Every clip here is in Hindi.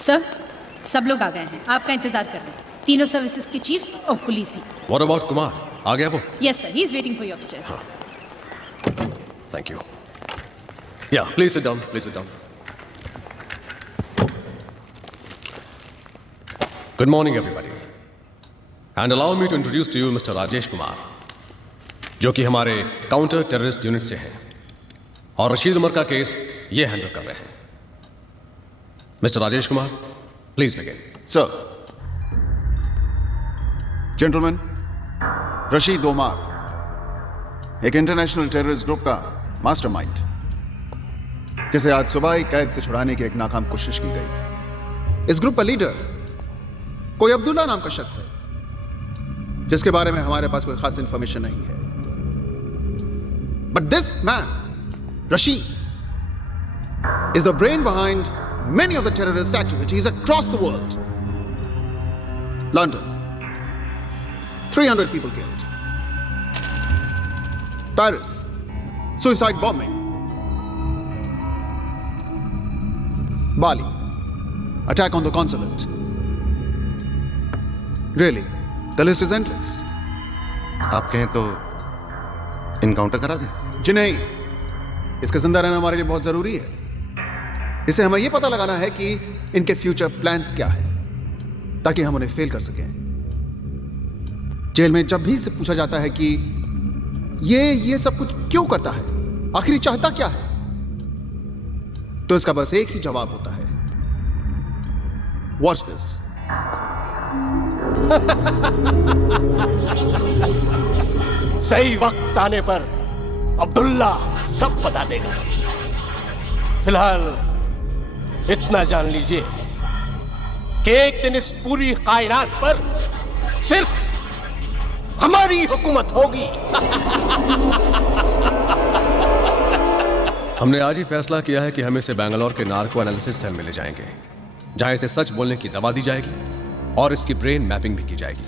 सर, सब लोग आ गए हैं, आपका इंतजार कर रहे हैं। तीनों सर्विसेज के चीफ्स और पुलिस भी। What about Kumar? आ गया वो? Yes sir, he is waiting for you upstairs. Thank you. Yeah, please sit down. Please sit down. Good morning, everybody. And allow me to introduce to you Mr. Rajesh Kumar, जो कि हमारे काउंटर टेररिस्ट यूनिट से हैं और रशीद उमर का केस ये हैंडल कर रहे हैं। Mister Rajesh Kumar, please begin. Sir, gentlemen, Rashid Umar एक इंटरनेशनल टेररिस्ट ग्रुप का मास्टरमाइंड, जिसे आज सुबह ही कैद से छुड़ाने की एक नाकाम कोशिश की गई। इस ग्रुप का लीडर कोई अब्दुल्ला नाम का शख्स है, जिसके बारे में हमारे पास कोई खास इंफॉर्मेशन नहीं है। But this man, Rashid, is the brain behind many of the terrorist activities across the world. London, 300 people killed. Paris, suicide bombing. Bali, attack on the consulate. Really, the list is endless. आप कहें तो इनकाउंटर करा दें? जी नहीं, इसका जिंदा रहना हमारे लिए बहुत जरूरी है। इसे हमें यह पता लगाना है कि इनके फ्यूचर प्लान्स क्या है, ताकि हम उन्हें फेल कर सकें। जेल में जब भी इसे पूछा जाता है कि ये सब कुछ क्यों करता है, आखिर चाहता क्या है, तो इसका बस एक ही जवाब होता है, वॉच दिस। सही वक्त आने पर अब्दुल्ला सब बता देगा। फिलहाल इतना जान लीजिए कि एक दिन इस पूरी कायनात पर सिर्फ हमारी हुकूमत होगी। हमने आज ही फैसला किया है कि हम इसे बेंगलोर के नार्को एनालिसिस सेल में ले जाएंगे, जहां इसे सच बोलने की दवा दी जाएगी और इसकी ब्रेन मैपिंग भी की जाएगी,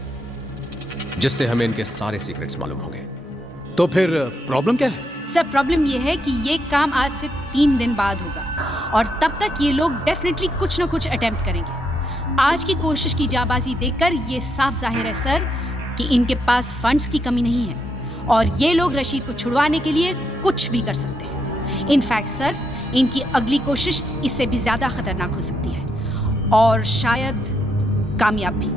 जिससे हमें इनके सारे सीक्रेट्स मालूम होंगे। तो फिर प्रॉब्लम क्या है? सर, प्रॉब्लम ये है कि ये काम आज से 3 दिन बाद होगा और तब तक ये लोग डेफिनेटली कुछ ना कुछ अटेम्प्ट करेंगे। आज की कोशिश की जाबाजी देखकर ये साफ जाहिर है सर कि इनके पास फंड्स की कमी नहीं है और ये लोग रशीद को छुड़वाने के लिए कुछ भी कर सकते हैं। इनफैक्ट सर, इनकी अगली कोशिश इससे भी ज्यादा खतरनाक हो सकती है और शायद कामयाब भी।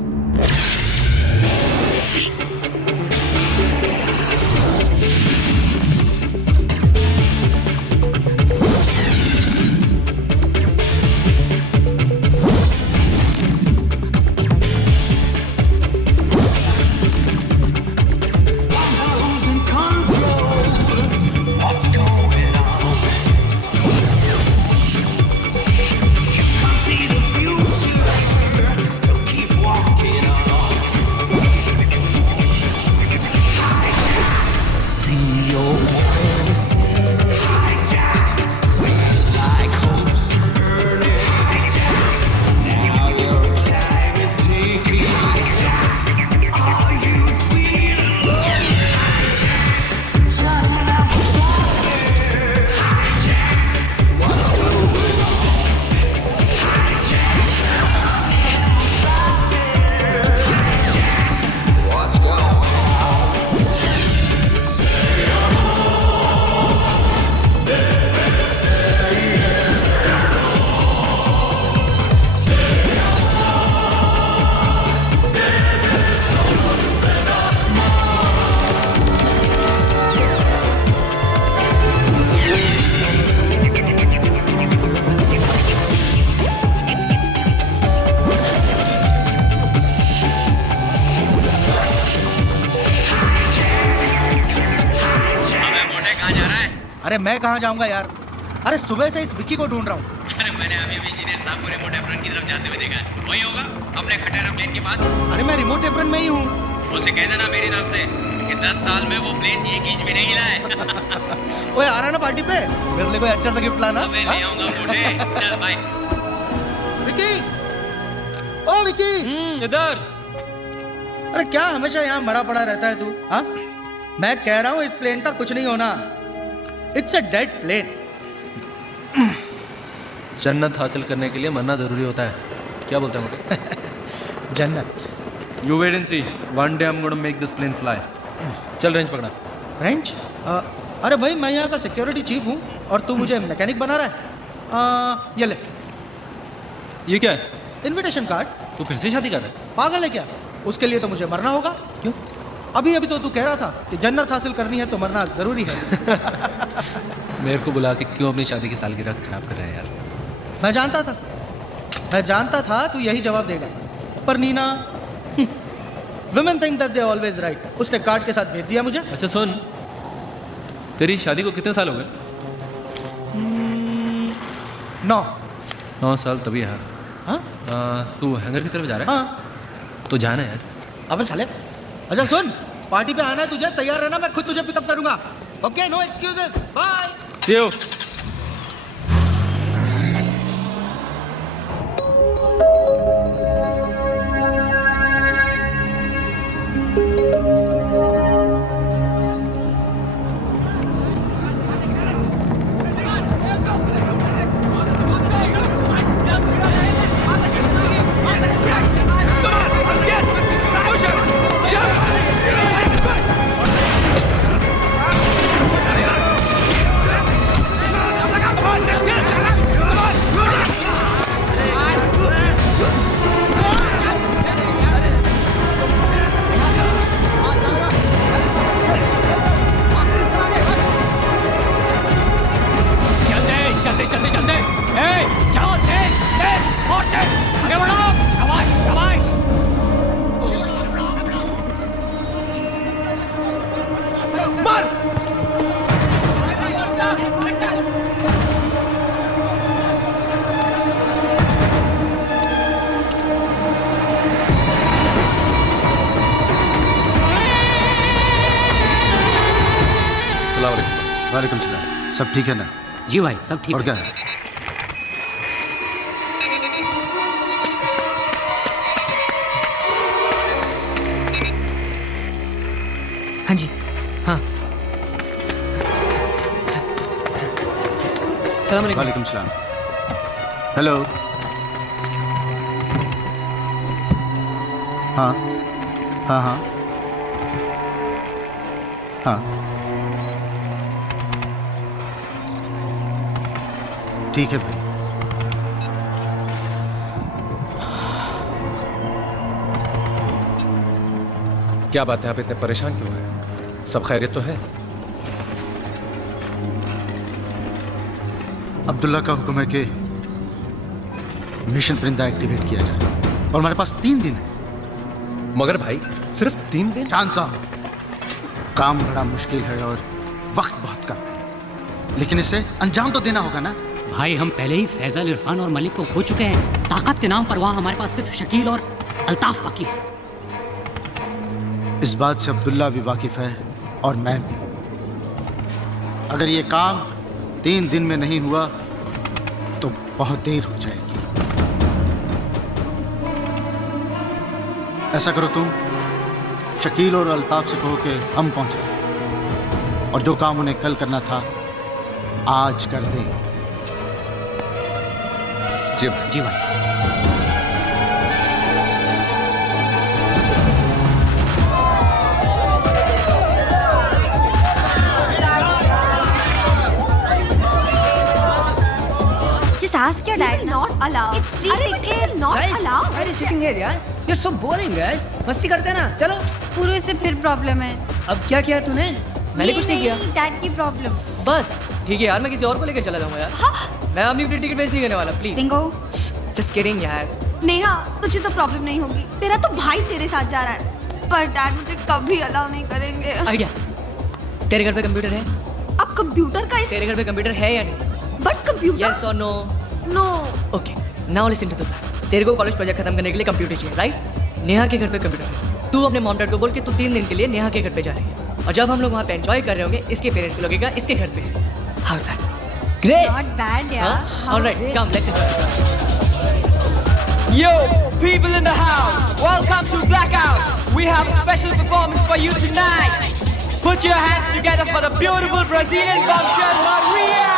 अरे मैं कहाँ जाऊंगा यार, अरे सुबह से इस विक्की को ढूंढ रहा हूँ। अरे मैंने अभी भी इंजीनियर साहब को रिमोट एप्रन की तरफ जाते हुए देखा है। वही होगा अपने खटेरा प्लेन के पास। अरे मैं रिमोट एप्रन में ही हूँ। उसे कह देना मेरी तरफ से कि 10 साल में वो प्लेन 1 इंच भी नहीं हिला है। ओए आ रहा ना पार्टी पे, मेरे लिए कोई अच्छा सा गिफ्ट लाना। मैं ले आऊंगा मोटे। चल बाय। विक्की, ओ विक्की। इधर। अरे क्या हमेशा यहाँ मरा पड़ा रहता है तू? हाँ, मैं कह रहा हूँ इस प्लेन का कुछ नहीं होना। It's a dead plane. जन्नत हासिल करने के लिए मरना जरूरी होता है। क्या बोलता है मोटे? जन्नत। You wait and see. One day I'm going to make this plane fly. चल रेंज पकड़ा। रेंज? अरे भाई मैं यहाँ का सिक्योरिटी चीफ हूँ और तू मुझे मैकेनिक बना रहा है। ये ले ये क्या है? Invitation card. तू फिर से शादी कर रहा है? पागल है क्या? उसके लिए तो मुझे मरना होगा। क्यों? अभी तो तू कह रहा था कि जन्नत हासिल करनी है तो मरना जरूरी है। मेरे को बुला के क्यों अपनी शादी की सालगिरह खराब कर रहा है यार? मैं जानता था तू यही जवाब देगा, पर Nina women think that they are always right। उसने कार्ड के साथ भेज दिया मुझे। अच्छा सुन, तेरी शादी को कितने साल हो गए? 9 साल। तभी यार। हाँ? तू हैंगर की तरफ जा रहा है? हाँ। तो जाना है यार। अबे साले, अच्छा सुन, पार्टी पे आना है तुझे, तैयार रहना, मैं खुद तुझे पिकअप करूंगा। Okay, no excuses, bye. See you। वालेकुम सलाम। सब ठीक है ना? जी भाई सब ठीक और है। क्या है? हाँ जी, हाँ। सलाम अलैकुम। वालेकुम सलाम। हेलो। हाँ हाँ हाँ हाँ ठीक है भाई। क्या बात है, आप इतने परेशान क्यों हैं? सब खैरियत तो है? अब्दुल्ला का हुक्म है कि मिशन परिंदा एक्टिवेट किया जाए और हमारे पास 3 दिन है। मगर भाई सिर्फ 3 दिन? जानता हूं काम बड़ा मुश्किल है और वक्त बहुत कम है, लेकिन इसे अंजाम तो देना होगा ना। भाई हम पहले ही फैजल, इरफान और मलिक को खो चुके हैं। ताकत के नाम पर वहाँ हमारे पास सिर्फ शकील और अल्ताफ बाकी है। इस बात से अब्दुल्ला भी वाकिफ है और मैं भी। अगर ये काम 3 दिन में नहीं हुआ तो बहुत देर हो जाएगी। ऐसा करो, तुम शकील और अल्ताफ से कहो कि हम पहुंच रहे और जो काम उन्हें कल करना था आज कर दें। जी भाई। जी भाई। Just ask your dad. Not allowed. It's free ticket. Not allowed. Why are you sitting here, यार? You're so boring, guys. मस्ती करते हैं ना, चलो। पूरे से फिर प्रॉब्लम है। अब क्या किया तूने? मैंने कुछ नहीं किया। डैड की प्रॉब्लम। बस ठीक है यार, मैं किसी और को लेकर चला जाऊंगा यार। हाँ? मैं अपनी फ्री टिकट वेस्ट नहीं करने वाला, प्लीज। बिंगो। जस्ट किडिंग यार। नेहा, तुझे तो प्रॉब्लम नहीं होगी, तेरा तो भाई तेरे साथ जा रहा है, पर डैड मुझे कभी अलाउ नहीं करेंगे। आइडिया, तेरे घर पे कंप्यूटर है? अब कंप्यूटर का तेरे घर पे कंप्यूटर है या नहीं? But computer. यस और no? No. Okay, now listen to the plan. तेरे को कॉलेज प्रोजेक्ट खत्म करने के लिए कंप्यूटर चाहिए, राइट? नेहा के घर पे कंप्यूटर है। तू अपने मॉम डैड को बोल के तू 3 दिन के लिए नेहा के घर पे जा रही है, और जब हम लोग वहाँ पे एंजॉय कर रहे होंगे, इसके पेरेंट्स को लगेगा इसके घर पे। How is that? Great. Not bad, yeah. All right, come, let's enjoy. Yo, people in the house, welcome to Blackout. We have a special performance for you tonight. Put your hands together for the beautiful Brazilian bombshell Maria.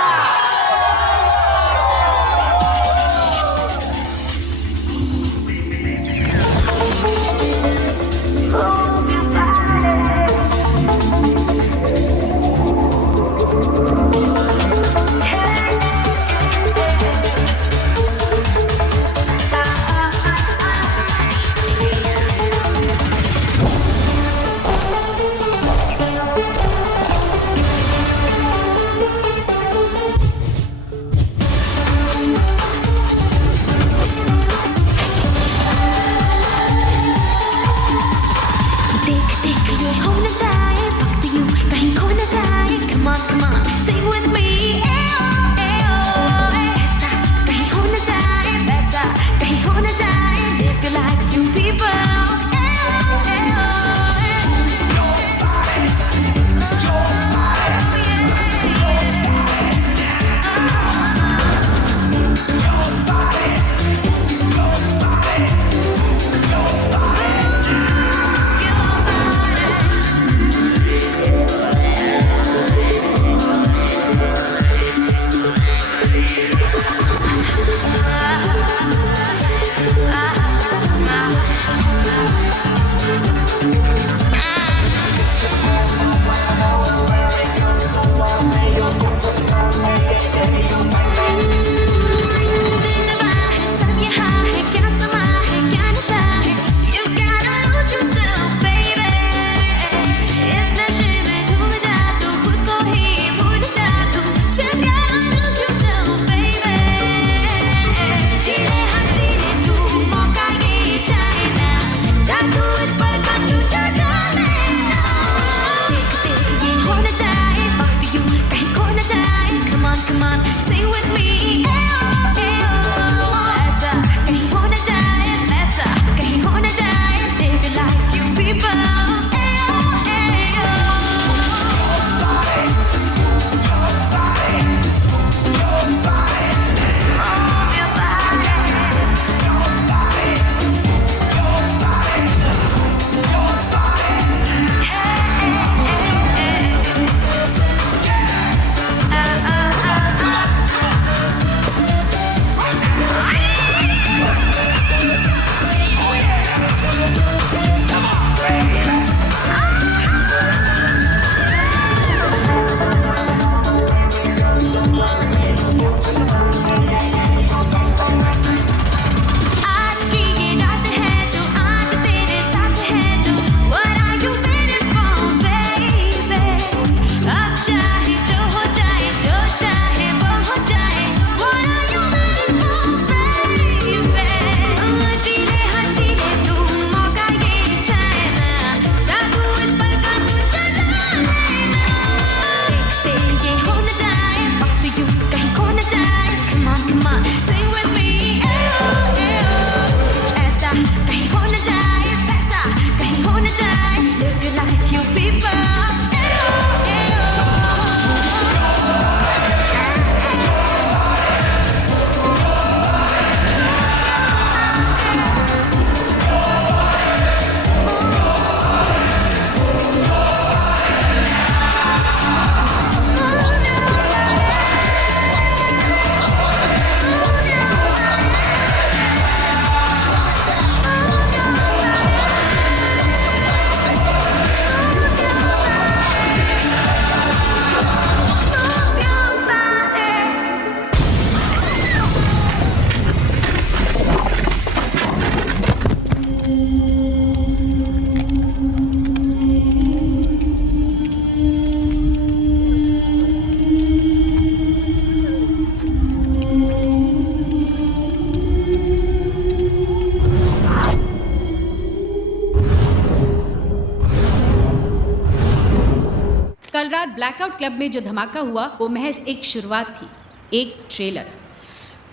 Blackout club में जो धमाका हुआ वो महज एक शुरुआत थी, एक ट्रेलर।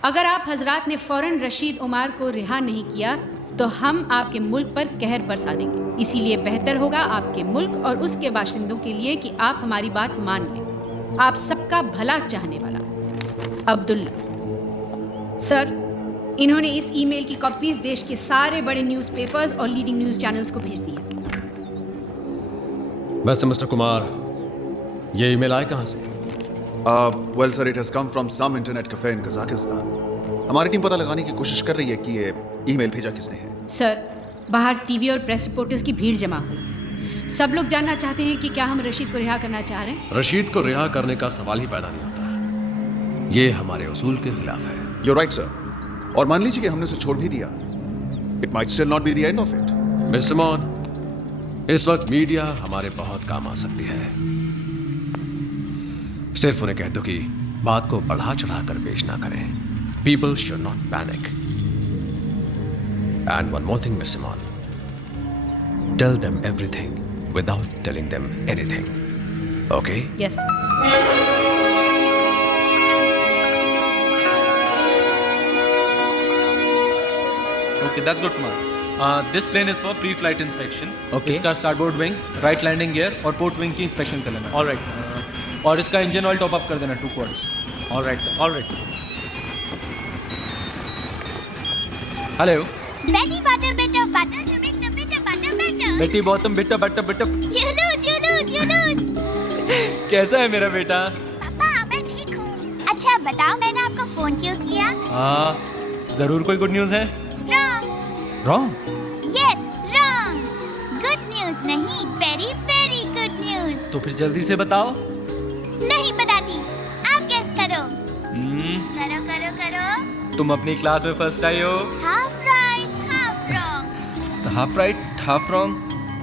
अगर आप हजरात ने फौरन रशीद उमर को रिहा नहीं किया तो हम आपके मुल्क पर कहर बरसा देंगे। इसीलिए बेहतर होगा आपके मुल्क और उसके बाशिंदों के लिए कि आप हमारी बात मान लें। आप सबका भला चाहने वाला अब्दुल्ला। सर, इन्होंने इस ईमेल की कॉपीज देश के सारे बड़े न्यूज़पेपर्स और लीडिंग न्यूज़ चैनल्स को भेज दी है। वैसे मिस्टर कुमार, ये ईमेल आए कहाँ से? Well sir, it has come from some internet cafe in Kazakhstan. हमारी टीम पता लगाने की कोशिश कर रही है कि ये ईमेल भेजा किसने है। सर, बाहर टीवी और प्रेस रिपोर्टर्स की भीड़ जमा हुई। सब लोग जानना चाहते हैं कि क्या हम रशीद को रिहा करना चाह रहे हैं। रशीद को रिहा करने का सवाल ही पैदा नहीं होता। ये हमारे उसूल के खिलाफ है। You're right, sir. और मान लीजिए कि हमने उसे छोड़ भी दिया, It might still not be the end of it. Miss Simone, इस वक्त मीडिया हमारे बहुत काम आ सकती है। सिर्फ उन्हें कह दो कि बात को बढ़ा चढ़ा कर पेश ना करें। People should not panic. And one more thing, Miss Simon. Tell them everything without telling them anything. Okay? Yes. Okay, that's good, Kumar. This plane is for pre-flight inspection. Okay. इसका starboard wing, right landing gear और port wing की inspection कर लेना. All right, sir. और इसका engine oil top up कर देना 2 quarts. All right, sir. All right, sir. Hello. Betty butter, bitter butter to make the bitter butter better. Betty bottom, bitter butter, bitter. You lose, you lose, you lose. कैसा है मेरा बेटा? पापा, मैं ठीक हूँ। अच्छा बताओ, मैंने आपको फोन क्यों किया? हाँ, जरूर कोई गुड न्यूज़ है? Wrong. Wrong? Yes, wrong. Good news नहीं, very very good news. तो फिर जल्दी से बताओ। नहीं बताती, आप guess करो। करो करो करो। तुम अपनी क्लास में फर्स्ट आई हो। Half right, half wrong. Half right, half wrong.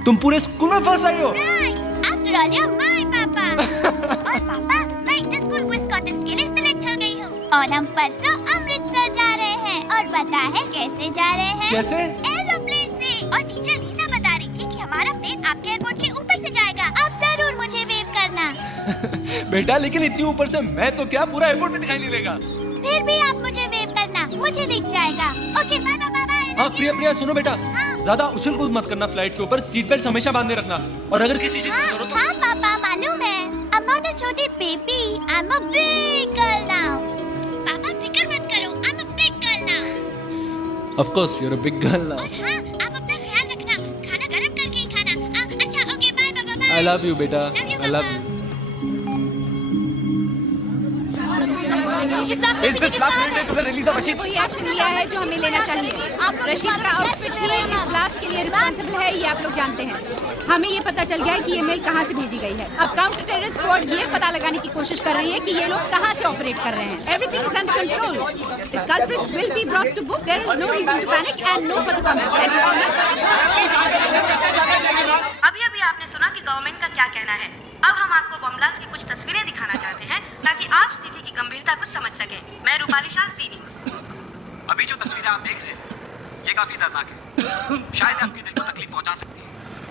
तुम पूरे स्कूल में फर्स्ट आई हो। Right. After all, you're my पापा। और पापा, मैं इंटर स्कूल क्विज कॉन्टेस्ट के लिए सिलेक्ट हो गई हूँ। और हम परसों अमृतसर जा रहे हैं। और पता है कैसे जा रहे हैं? कैसे? एरोप्लेन से। और टीचर लीजा बता रही थी कि हमारा प्लेन आपके एयरपोर्ट के ऊपर से जाएगा। आप जरूर मुझे वेव करना। बेटा, लेकिन इतनी ऊपर से मैं तो क्या पूरा एयरपोर्ट में दिखाई नहीं देगा। फिर भी आप मुझे वेव करना, मुझे दिख जाएगा। Okay, bye bye bye. हाँ प्रिया, प्रिया सुनो बेटा, ज्यादा उछल कूद मत करना फ्लाइट के ऊपर। सीट बेल्ट हमेशा बांधे रखना। और अगर किसी चीज की जरूरत हो। हाँ पापा, मालूम है। I'm not a छोटी baby, I'm a big girl now. पापा फिक्र मत करो, I'm a big girl now. Of course, you're a big girl now. और हाँ, आप अपना ख्याल रखना, खाना गरम करके ही खाना। अच्छा, okay, bye bye bye. I love you बेटा, I love you. Is this blast related to the release of Rashid? कोई एक्शन लिया है जो हमें लेना चाहिए। रशीद का आउटफिट ही इस ब्लास्ट के लिए रिस्पांसिबल है, ये आप लोग जानते हैं। हमें ये पता चल गया है कि ये मेल कहाँ से भेजी गई है। अब काउंटर टेररिस्ट स्क्वाड ये पता लगाने की कोशिश कर रही है कि ये लोग कहाँ से ऑपरेट कर रहे हैं। Everything is under control. The culprits will be brought to book. There is no reason to panic and no further comments. अभी अभी आपने सुना कि गवर्नमेंट का क्या कहना है। अब हम आपको बम ब्लास्ट की कुछ तस्वीरें दिखाना चाहते हैं ताकि आप स्थिति की गंभीरता को समझ सकें। मैं रूपाली शाह, ज़ी न्यूज़। अभी जो तस्वीरें आप देख रहे हैं ये काफी दर्दनाक है। शायद आपके दिल को तकलीफ पहुंचा सकती है।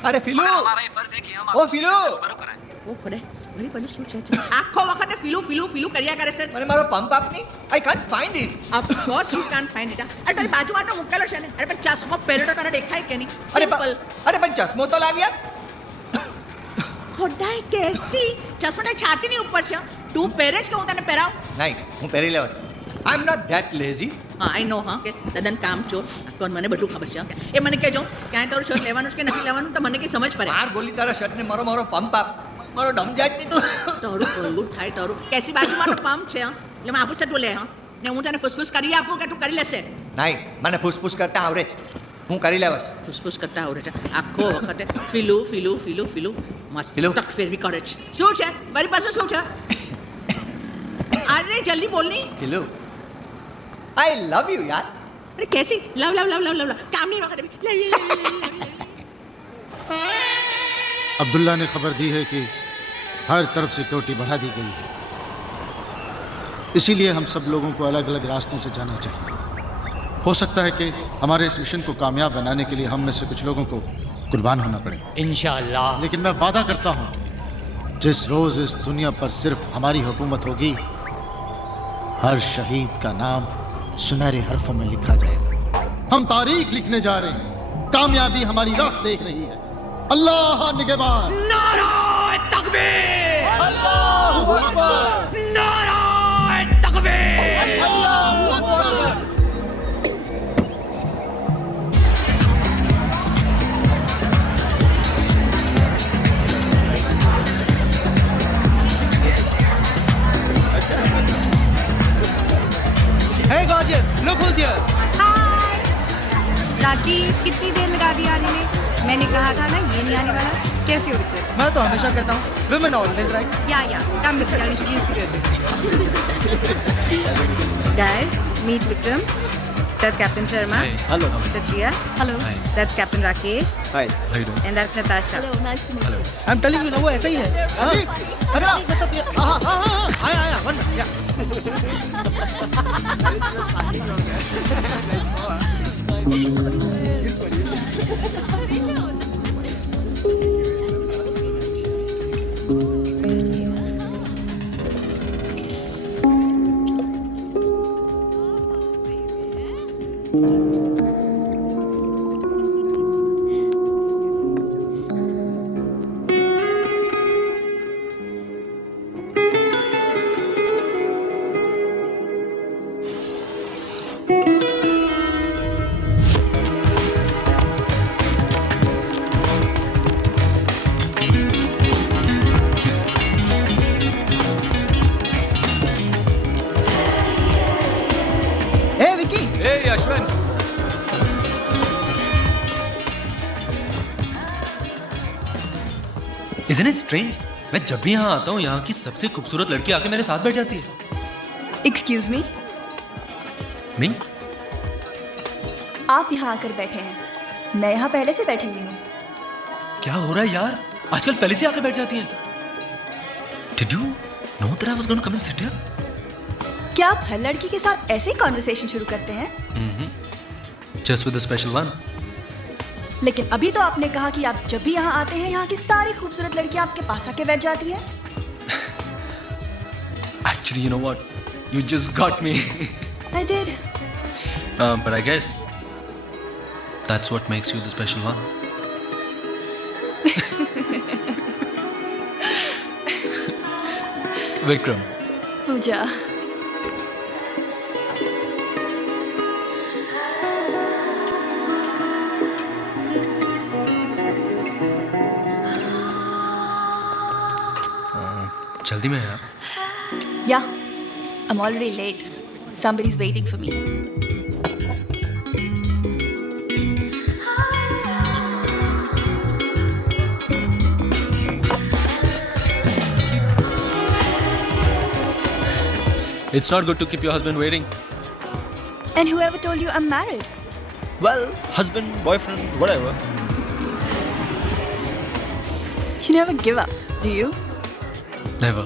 अरे फिलू, हमारा ये फर्ज है कि हम ओ फिलू, बरो कराएं। ओ करे very punish you chacha આખો વખતે ફીલું કર્યા કરે છે મને મારો પંપ આપની I can't find it. of course you can't find it અરે તારી બાજુમાં તો મૂકેલો છે ને અરે પણ ચશ્મો પહેર્યો તો તારે દેખાય કે નહીં સિમ્પલ અરે પણ ચશ્મો તો લાવ્યા ખોડાઈ કેસી ચશ્મો તારી છાતીની ઉપર છે તું પહેરે છે કે હું તને પહેરાવું નહીં હું પહેરી લેવાસ I'm not that lazy. હા આઈ નો હા કે તદન કામ છો કોણ મને બધું ખબર છે એ મને કહેજો ક્યાં તારું શર્ટ લેવાનું છે કે નથી લેવાનું તો મને કે સમજ પડે માર ગોલી તારા શર્ટને મારો પંપ આપ મારો ડમ જાય નહીં તો તારું કોલું થાય તારું કેસી બાજુમાં તો પંપ છે એટલે હું આપું છું તું લે હા ને હું તને ફુસફુસ કરી આપું કે તું કરી લેશે નહીં મને ફૂસફૂસ કરતા આવડે છે હું કરી લેવાસ ફુસફુસ કરતા આવડે છે આખો વખતે ફીલું મસ્ત તક ફેરવી કરે છે શું છે મારી પાસે શું છે અરે જલ્દી બોલની ફીલું I love you यार अरे कैसी लव काम नहीं वक्त अब्दुल्ला ने खबर दी है कि हर तरफ सिक्योरिटी बढ़ा दी गई है इसीलिए हम सब लोगों को अलग अलग रास्तों से जाना चाहिए हो सकता है कि हमारे इस मिशन को कामयाब बनाने के लिए हम में से कुछ लोगों को कुर्बान होना पड़े इंशाअल्लाह लेकिन मैं वादा करता हूं जिस रोज इस दुनिया पर सिर्फ हमारी हुकूमत होगी, हर शहीद का नाम सुनहरे हरफों में लिखा जाएगा। हम तारीख लिखने जा रहे हैं, कामयाबी हमारी राह देख रही है। अल्लाह निगहबान। नाराए तकबीर! अल्लाहू अकबर! नाराए तकबीर! Allahu Akbar! Hey gorgeous, look who's here. हाय राजीव, कितनी देर लगा दी आने में? मैंने कहा था ना ये नहीं आने वाला। कैसे हो विक्रम? मैं तो हमेशा कहता हूँ, women always right. या कम Vikram, I'll introduce you to everyone. Guys, meet Vikram. That's Captain Sharma. Hi. Hello. That's Riya. Hello. Hi. That's Captain Rakesh. Hi. How you doing? And that's Natasha. Hello, nice to meet you. I'm telling you ना, वो ऐसा ही है. अगर आप मतलब ये, आया, one minute, yeah. Hey Vicky. Hey Yashwin. Isn't it strange? मैं जब भी यहाँ आता हूँ, यहाँ की सबसे खूबसूरत लड़की आके मेरे साथ बैठ जाती है। एक्सक्यूज मी, नहीं? आप यहाँ आकर बैठे हैं, मैं यहाँ पहले से बैठी हुई हूँ। क्या हो रहा है यार? आजकल पहले से आके बैठ जाती है। Did you know that I was going to come and sit here? क्या आप हर लड़की के साथ ऐसे ही कॉन्वर्सेशन शुरू करते हैं? Just with a special one. लेकिन अभी तो आपने कहा कि आप जब भी यहाँ आते हैं, यहाँ की सारी खूबसूरत लड़कियाँ आपके पास आके बैठ जाती हैं। Actually, you know what? You just got me. I did. But I guess that's what makes you the special one. Vikram. पूजा। जल्दी में है। Yeah, I'm already late. Somebody's waiting for me. It's not good to keep your husband waiting. And whoever told you I'm married? Well, husband, boyfriend, whatever. You never give up, do you? Never.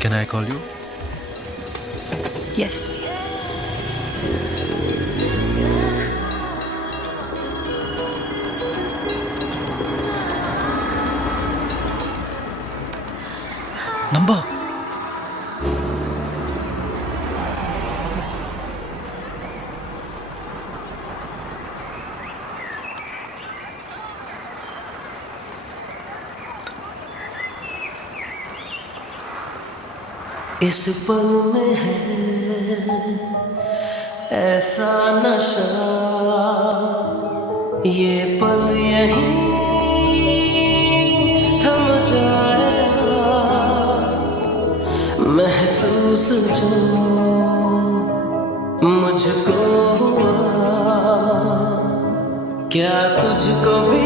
Can I call you? Yes. Number. इस पल में है ऐसा नशा, ये पल यहीं थम जाएगा, महसूस जो मुझको हुआ, क्या तुझको भी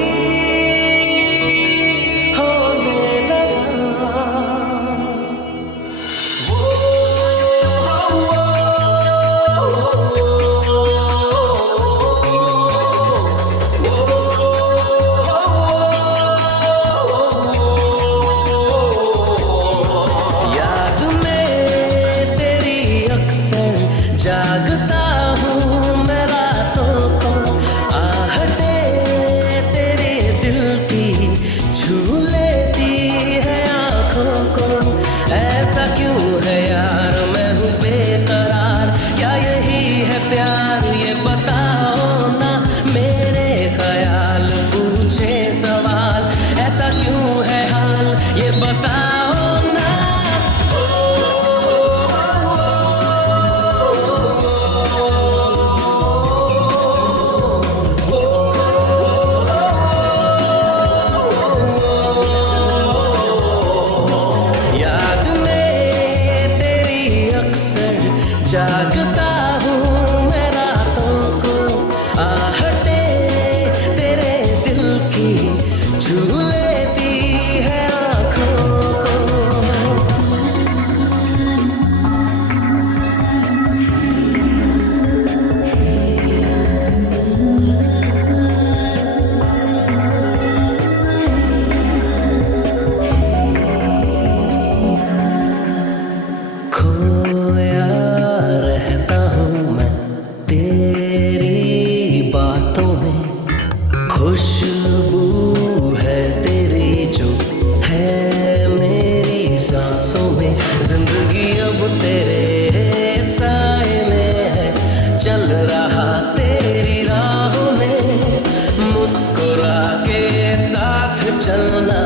साथ चलना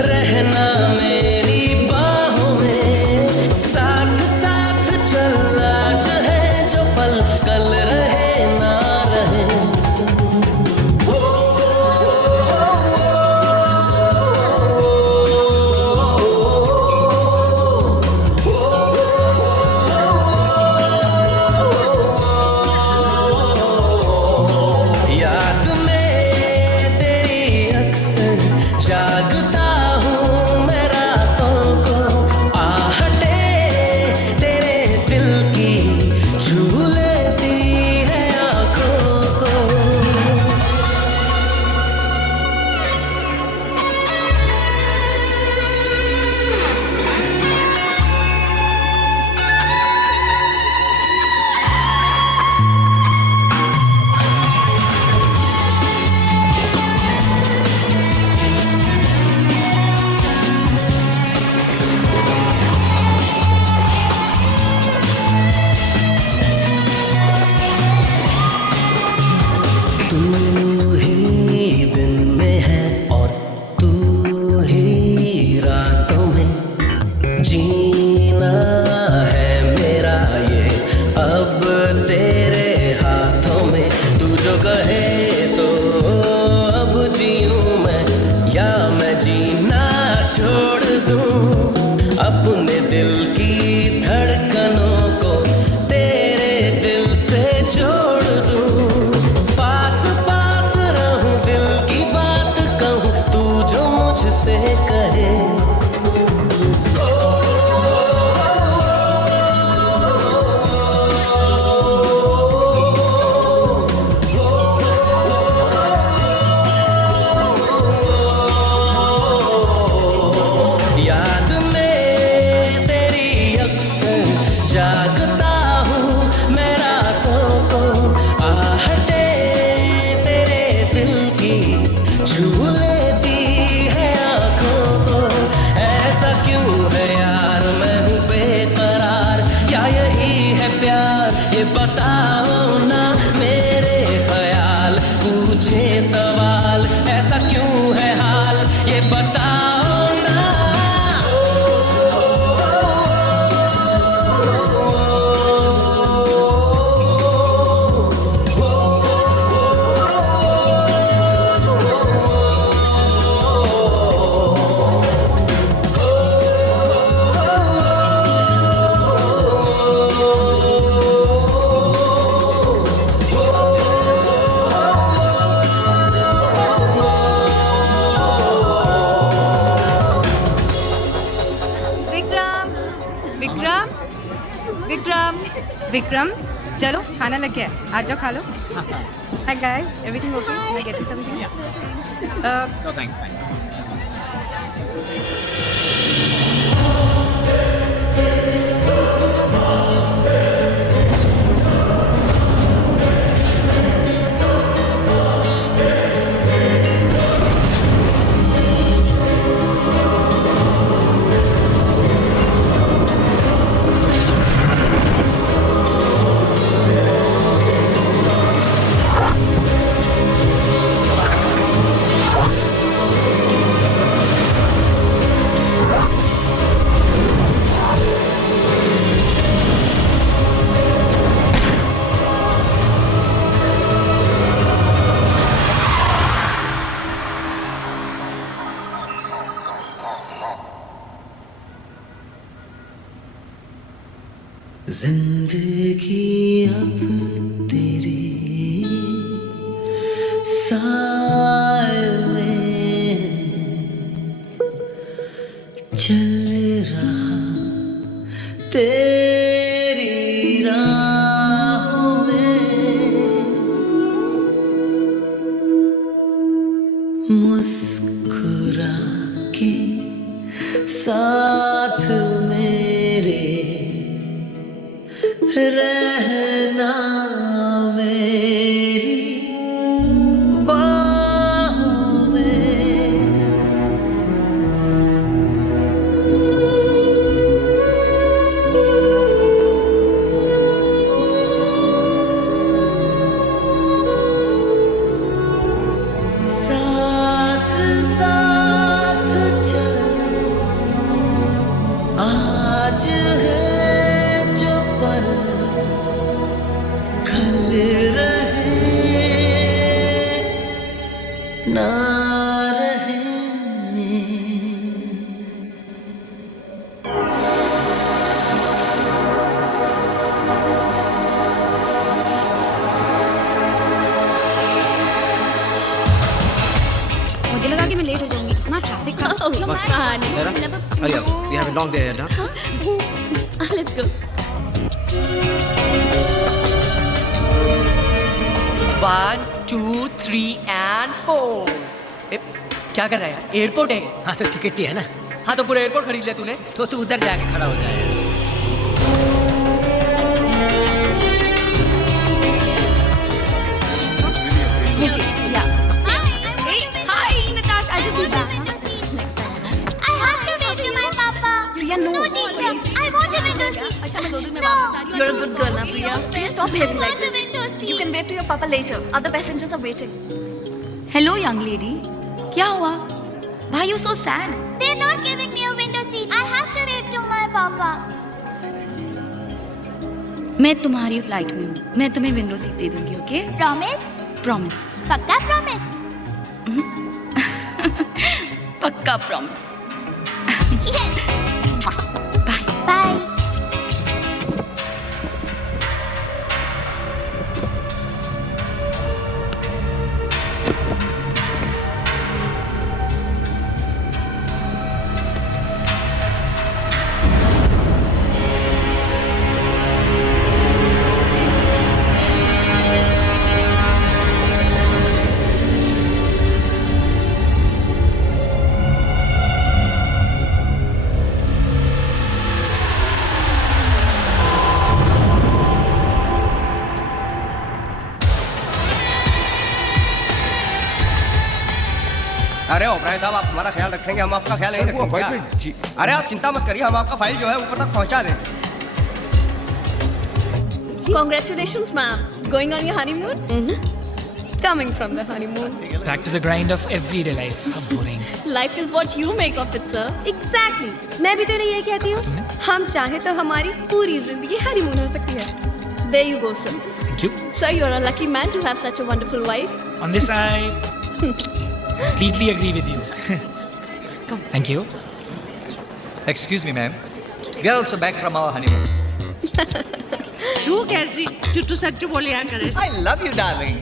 रहना मेरी बाहों में, साथ साथ चल आज है जो पल कल रहे ना रहे। याद में तेरी अक्सर जागता हूँ मैं रातों को, आहटे तेरे दिल की छू लेती है आँखों को। तू ही दिन में है और तू ही रातों में, जीना है मेरा ये अब तेरे हाथों में। तू जो कहे तो अब जीऊं मैं या मैं जीना छोड़ दूं, अपने दिल की धड़कनों को तेरे दिल से जोड़ दूं। पास पास रहूं दिल की बात कहूं तू जो मुझसे कहे। याद में तेरी अक्सर जागता हूँ मैं रातों को, आहटे तेरे दिल की छू लेती है आँखों को। ऐसा क्यों है यार मैं हूँ बेकरार, क्या यही है प्यार ये बताओ ना। मेरे ख्याल पूछे सवाल, ऐसा क्यों है हाल ये बताओ ना। विक्रम विक्रम विक्रम चलो खाना लग गया है, आ जाओ खा लो। Hi guys, everything okay? Can I get you something? No thanks, fine. जिंदगी अब तेरी साए में चल रहा, तेरी राहों में मुस्कुरा के साथ मेरे रहना मेरी बाहों में। साथ साथ आगे मैं लेट हो जाऊंगी, इतना ट्रैफिक था। Hurry up. We have a long day ahead, huh? Let's go. 1 2 3 and 4। क्या कर रहा है यार? एयरपोर्ट है। हाँ तो टिकट ही है ना। हाँ तो पूरा एयरपोर्ट खरीद लिया तूने? तो तू उधर जाके खड़ा हो जाए। Hi, Natasha. I just need that. I have to wave to my papa. Priya, no. teacher. I want a window seat. अच्छा मैं 2 दिन में वापस आ रही हूँ. You're a good girl, ना Priya. Please stop behaving like this. You can wave to your papa later. Other passengers are waiting. Hello, young lady. क्या हुआ? Why are you so sad? They're not giving me a window seat. I have to wave to my papa. मैं तुम्हारी फ्लाइट में हूँ. मैं तुम्हें विंडो सीट दे दूंगी, ओके? Promise? Promise. पक्का promise? पक्का promise. Yes. Bye. Bye. अरे ओबराय साहब, आप हमारा ख्याल रखेंगे, हम आपका ख्याल नहीं रखेंगे क्या? अरे आप चिंता मत करिए, हम आपका फाइल जो है ऊपर तक पहुंचा देंगे। Congratulations, ma'am. Going on your honeymoon? Coming from the honeymoon. Back to the grind of everyday life. How boring. Life is what you make of it, sir. Exactly. मैं भी तो यही कहती हूँ. हम चाहे तो हमारी पूरी जिंदगी हनीमून हो सकती है. There you go, sir. Thank you. Sir, you're a lucky man to have such a wonderful wife. On this, I completely agree with you. Thank you. Excuse me, ma'am. We are also back from our honeymoon. तू कैसी टुट्टू सच्चू बोले यहाँ करे? I love you, darling.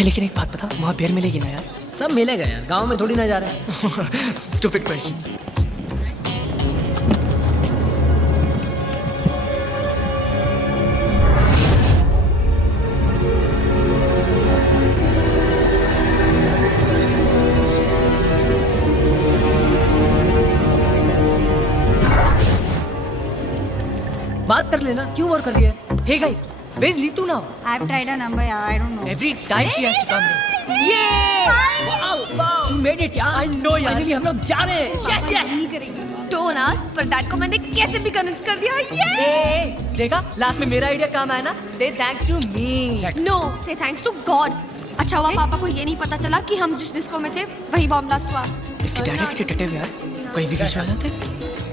लेकिन एक बात बता, वहाँ बेर मिलेगी ना यार? सब मिलेगा यार, गांव में थोड़ी ना जा रहे हैं। Stupid question. बात कर लेना, क्यों और कर रही है? Hey guys, where's Neetu now? I've tried her number, yeah. I don't know. Every time she has to come. Yeah! Wow! You made it, यार. I know, यार. Finally हम लोग जा रहे हैं. Yes, yes. Don't ask, पर डैड को मैंने कैसे भी कन्विंस कर दिया. Hey, देखा? लास्ट में मेरा आइडिया काम आया ना? Say thanks to me. No, say thanks to God. अच्छा हुआ पापा को ये नहीं पता चला कि हम जिस डिस्को में थे वही बॉम्ब ब्लास्ट हुआ. इसके डैडी के टिटे यार. कोई भी बीच में आ जाते.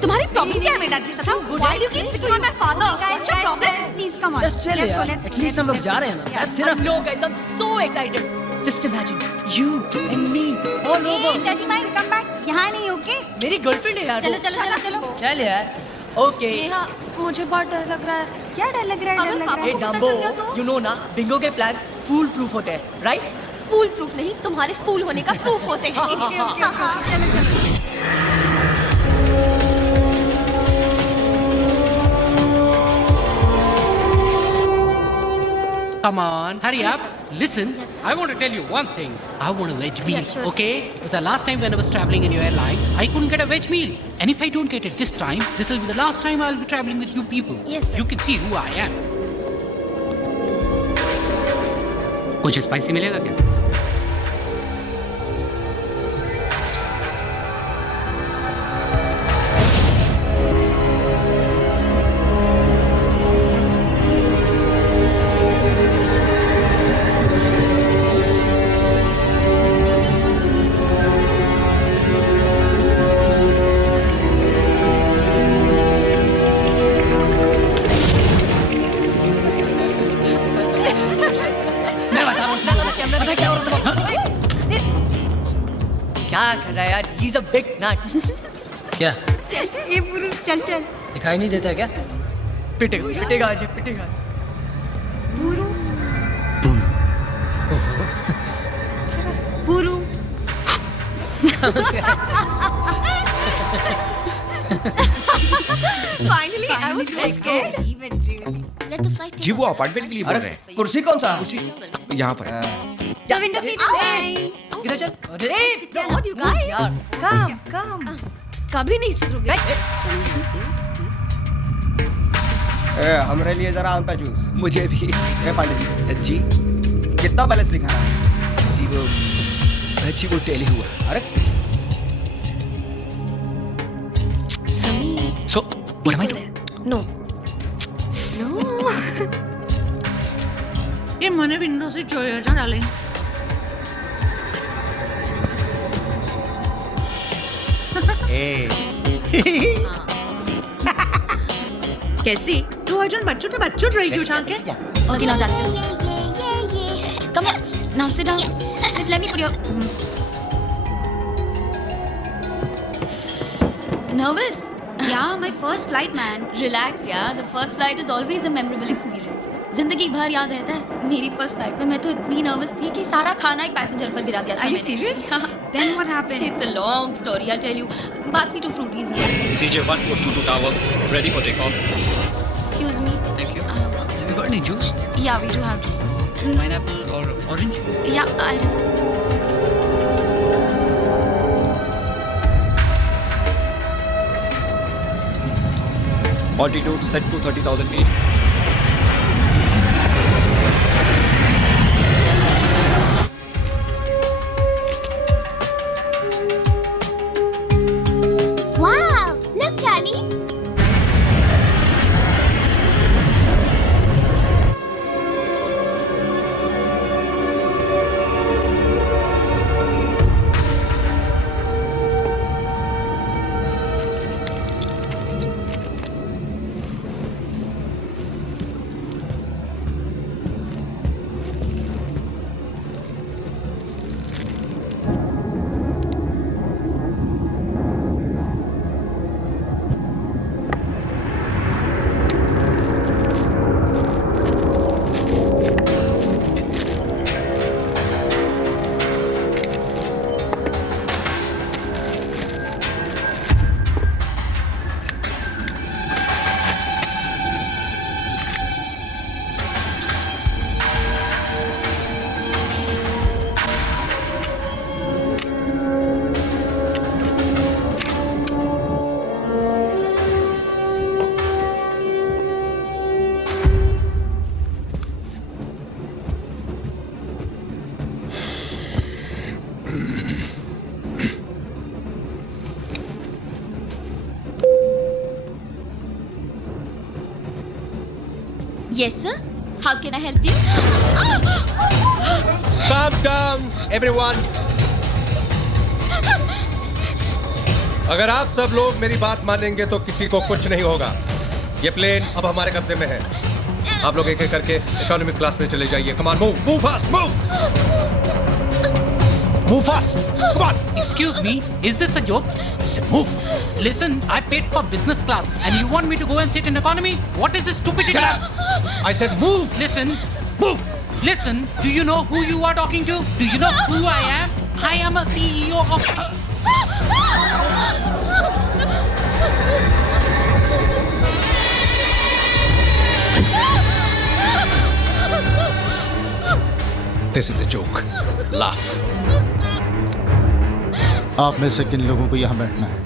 तुम्हारी प्रॉब्लम क्या है मेरे डैड के साथ? Why do you keep picking on my father? What's your problem? Please come on. Just chill यार. At least हम लोग जा रहे हैं ना. That's enough. No guys, I'm so excited. Just imagine you and me all over. Hey, Daddy Mike, come back. यहाँ नहीं, okay? मेरी गर्लफ्रेंड है यार. चलो चलो चलो चलो. चल यार. Okay. नेहा, मुझे बहुत डर लग रहा है. क्या डर लग रहा है? डर लग रहा है? Hey Dumbo, you know ना, बिंगो के plans fool proof होते हैं, right? फूल प्रूफ नहीं, तुम्हारे फूल होने का प्रूफ होते हैं. चलो चलो. Come on, hurry up. Listen, I want to tell you one thing. I want a veg meal, sure. okay? Because the last time when I was traveling in your airline, I couldn't get a veg meal. And if I don't get it this time, this will be the last time I'll be traveling with you people. Yes, sir. You can see who I am. कुछ स्पाइसी मिलेगा क्या? क्या कर रहा है यार? He's a big nut. क्या? ये पुरुष चल चल. दिखाई नहीं देता क्या? पिटेगा आज, पिटेगा. पुरु. Finally, I was so scared. Let the flight जी वो अपार्टमेंट के लिए बोल रहे हैं। कुर्सी कौन सा? यहाँ पर। The window seat. इधर चल। What you guys? Come, come. कभी नहीं सुधरोगे। हमारे लिए जरा आंता जूस। मुझे भी। पांडे जी कितना बैलेंस लिखा है? जी वो टेली हुआ। अरे So, what am I doing? No. No. ये मैंने विंडो से जोया जा डालें। कैसी? तू अर्जुन बच्चों रहेगी उठा के? Okay, now that's it. Come here. Now sit down. Sit. Let me put your. Nervous? Yeah, my first flight, man. Relax, yeah. The first flight is always a memorable experience. जिंदगी भर याद रहता है। मेरी फर्स्ट फ्लाइट में मैं तो इतनी नर्वस थी कि सारा खाना एक पैसेंजर पर गिरा दिया था। Are you serious? Then what happened? It's a long story. I'll tell you. Pass me 2 fruities now. CJ-142 tower, ready for takeoff. Excuse me. Thank you. Have you got any juice? Yeah, we do have juice. Pineapple or orange? Yeah, I'll just. Altitude set to 30,000 feet. Wow! Look, Charlie. Yes, sir. How can I help you? Calm down, everyone. अगर आप सब लोग मेरी बात मानेंगे तो किसी को कुछ नहीं होगा। ये प्लेन अब हमारे कब्जे में है। आप लोग एक-एक करके इकोनॉमिक क्लास में चले जाइए। Come on, move fast, move fast. Come on. Excuse me, is this a joke? I said move. Listen, I paid for business class and you want me to go and sit in economy? What is this stupidity? Shut up. I said move. Listen. Move. Listen, do you know who you are talking to? Do you know who I am? I am a CEO of... This is a joke. Laugh. आप में से किन लोगों को यहाँ बैठना है?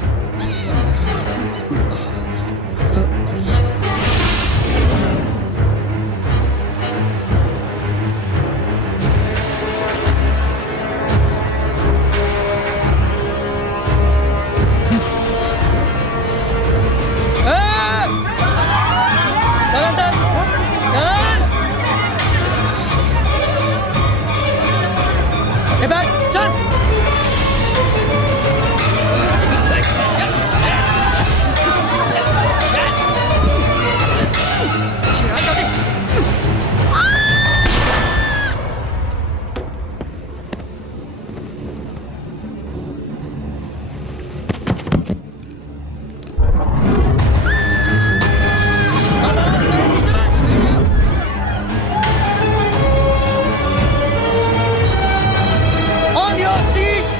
On your seats!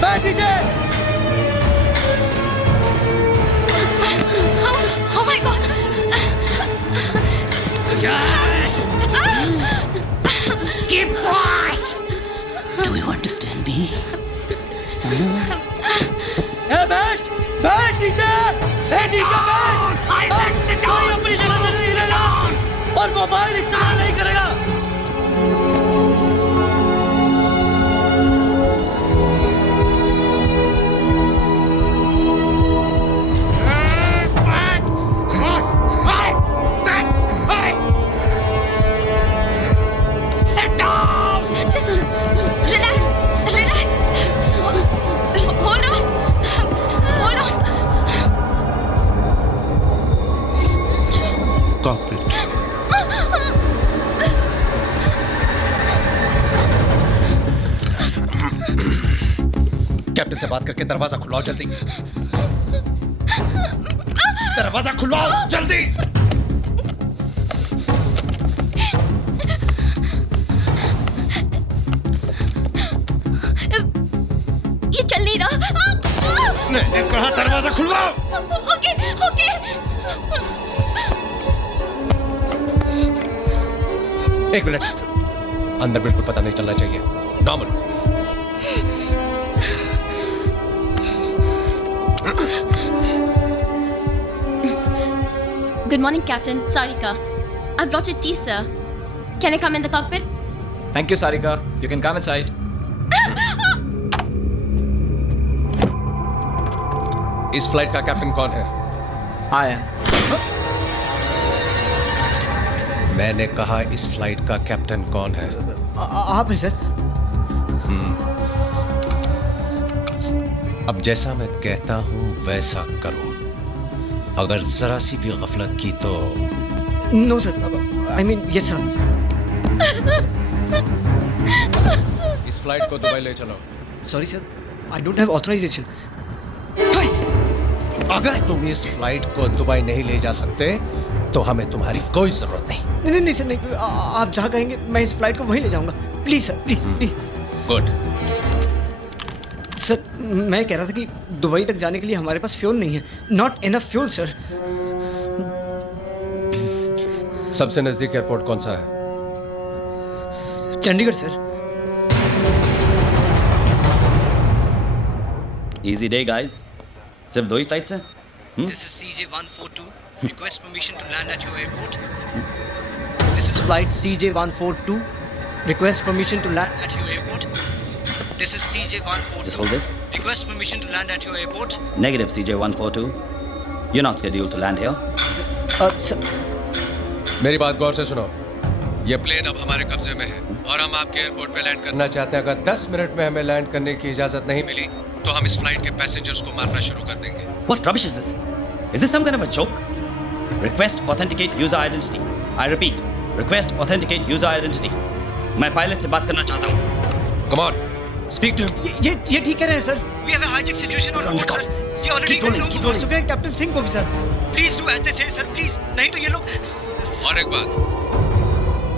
बैठ दीजिए! Keep quiet! Do you understand me? बैठ नीचे कोई अपनी जगह से नहीं हिलेगा और मोबाइल इस्तेमाल नहीं करेगा। Sit down! Just relax. Hold on. Cockpit. Captain से बात करके दरवाजा खुलवाओ जल्दी। दरवाजा खुलवाओ जल्दी। ये चल नहीं रहा। मैंने कहा दरवाजा खुलवाओ। ओके। एक मिनट, अंदर बिल्कुल पता नहीं चलना चाहिए। Normal. Good morning, Captain. Sarika. I've brought your tea, sir. Can I come in the cockpit? Thank you, Sarika. You can come inside. इस फ्लाइट का कैप्टन कौन है? I am. मैंने कहा इस फ्लाइट का कैप्टन कौन है? आप हैं सर। अब जैसा मैं कहता हूं वैसा करो। अगर जरा सी भी गफलत की तो no sir, I mean yes sir. इस फ्लाइट को दुबई ले चलो। Sorry sir, I don't have authorization. अगर तुम इस फ्लाइट को दुबई नहीं ले जा सकते तो हमें तुम्हारी कोई जरूरत नहीं। नहीं सर, नहीं। आप जहाँ कहेंगे मैं इस फ्लाइट को वहीं ले जाऊंगा। Please sir, please. Good. Sir, मैं कह रहा था कि दुबई तक जाने के लिए हमारे पास फ्यूल नहीं है। Not enough fuel sir. सबसे नजदीक एयरपोर्ट कौन सा है? Chandigarh sir. Easy day, guys. सिर्फ 2 ही फ्लाइट्स हैं? This is CJ142. Request permission to land at your airport. This is flight CJ142. Request permission to land at your airport. This is CJ142. Just hold this. Request permission to land at your airport. Negative CJ142. You're not scheduled to land here. Sir, मेरी बात गौर से सुनो। ये प्लेन अब हमारे कब्जे में है और हम आपके एयरपोर्ट पे लैंड करना चाहते हैं। अगर 10 मिनट में हमें लैंड करने की इजाजत नहीं मिली तो हम इस फ्लाइट के पैसेंजर्स को मारना शुरू कर देंगे। What rubbish is this? Is this some kind of a joke? Request authenticate user identity. I repeat, request authenticate user identity. मैं पायलट से बात करना चाहता हूँ। Come on, speak to him. ये ठीक कह रहे हैं sir. We have a hijack situation on board, sir. ये already लोग बोल चुके हैं कैप्टन सिंह को भी sir. Please do as they say, sir. Please. नहीं तो ये लोग। और एक बात,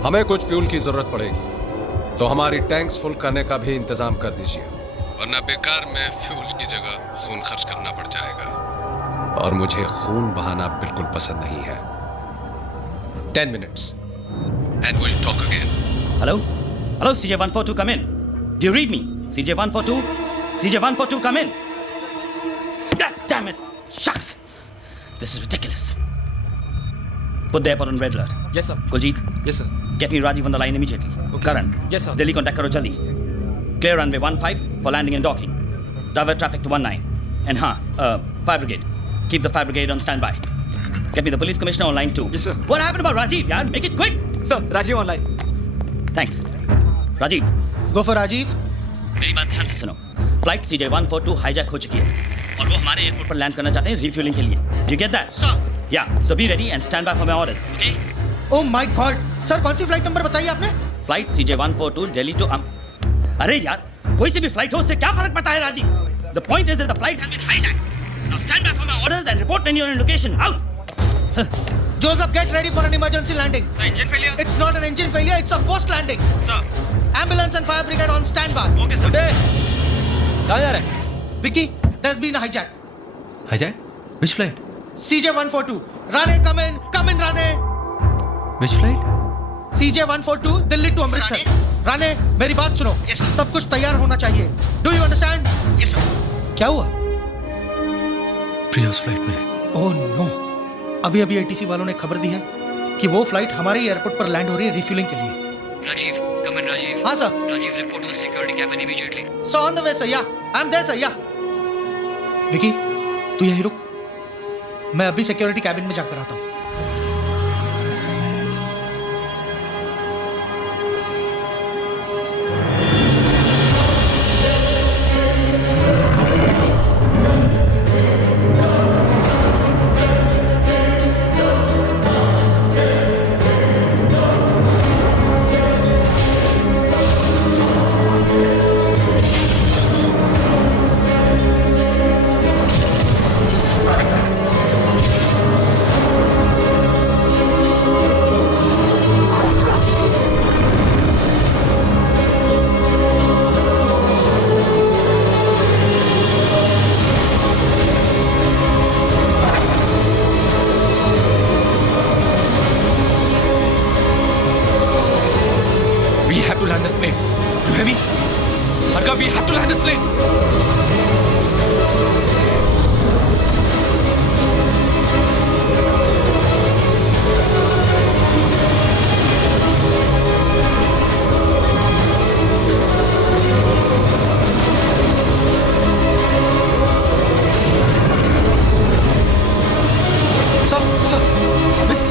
हमें कुछ फ्यूल की जरूरत पड़ेगी तो हमारी टैंक्स फुल करने का भी इंतजाम कर दीजिए, वरना बेकार में फ्यूल की जगह खून खर्च करना पड़ जाएगा और मुझे खून बहाना बिल्कुल पसंद नहीं है। 10 minutes and we'll talk again. Hello? Hello, CJ142, come in. Do you read me? CJ142? CJ142, come in. God damn it! Shucks! This is ridiculous. Put the airport on red alert. Yes, sir. Kuljit? Yes, sir. Get me Rajiv on the line immediately. Okay. Karan? Yes, sir. Delhi contact karo jaldi. Clear runway 15 for landing and docking. Divert traffic to 19. And fire brigade. Keep the fire brigade on standby. Get me the police commissioner on line 2. Yes, sir. What happened about Rajiv, yaar? Make it quick! Sir, Rajiv online. Thanks. Rajiv. Go for Rajiv. मेरी बात ध्यान से सुनो। फ्लाइट CJ142 हाईजैक हो चुकी है और वो हमारे एयरपोर्ट पर लैंड करना चाहते हैं रिफ्यूलिंग के लिए। Do you get that? Sir. Yeah. So be ready and stand by for my orders. Okay? Oh my God. Sir कौन सी फ्लाइट नंबर बताइए आपने? फ्लाइट CJ142 दिल्ली टू अरे यार, कोई सी भी फ्लाइट हो उससे क्या फर्क पड़ता है Rajiv? The point is that the flight has been hijacked. Now stand by for my orders and report when you're in location. Out. Joseph, get ready for an emergency landing. Sir, engine failure? It's not an engine failure, it's a forced landing. Sir. Ambulance and fire brigade on standby. Okay, sir. कहाँ जा रहे हैं? Vicky, there's been a hijack. Hijack? Which flight? CJ142. Rane, come in, Rane. Which flight? CJ 142 Delhi to Amritsar. Rane मेरी बात सुनो। सब कुछ तैयार होना चाहिए। Do you understand? Yes sir. क्या हुआ? प्रिया उस फ्लाइट में। ओह नो, अभी अभी ATC वालों ने खबर दी है कि वो फ्लाइट हमारे एयरपोर्ट पर लैंड हो रही है रिफ्यूलिंग के लिए। Rajiv, come in, Rajiv. हाँ sir. Rajiv, report to the security cabin immediately. So on the way, sir. Yeah, I'm there, sir. Yeah. Vicky, तू यहीं रुक। मैं अभी सिक्योरिटी कैबिन में जाकर आता हूँ। We have to land this plane. You hear me? Harka, we have to land this plane. Sir,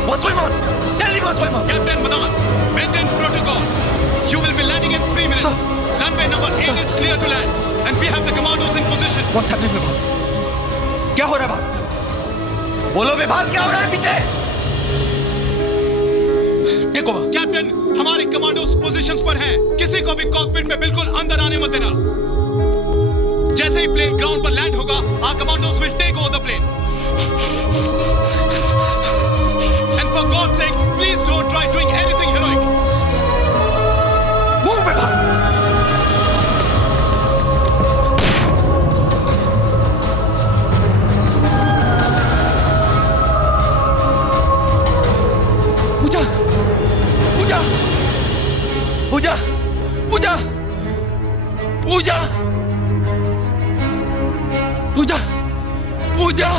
what's going on? Tell me what's going on. Captain Madan, maintain protocol. You will be landing in 3 minutes. Runway number 8 is clear to land, and we have the commandos in position. What's happening, Vibhav? क्या हो रहा है बात? बोलो विभाग, क्या हो रहा है पीछे? देखो कैप्टन, हमारे कमांडोज पोजीशंस पर हैं। किसी को भी कॉकपिट में बिल्कुल अंदर आने मत देना। जैसे ही प्लेन ग्राउंड पर लैंड होगा, our commandos will take over the plane. And for God's sake, please don't try doing anything heroic. Move, Vibhav! Puja! Puja! Puja! Puja! Puja! Puja! Puja!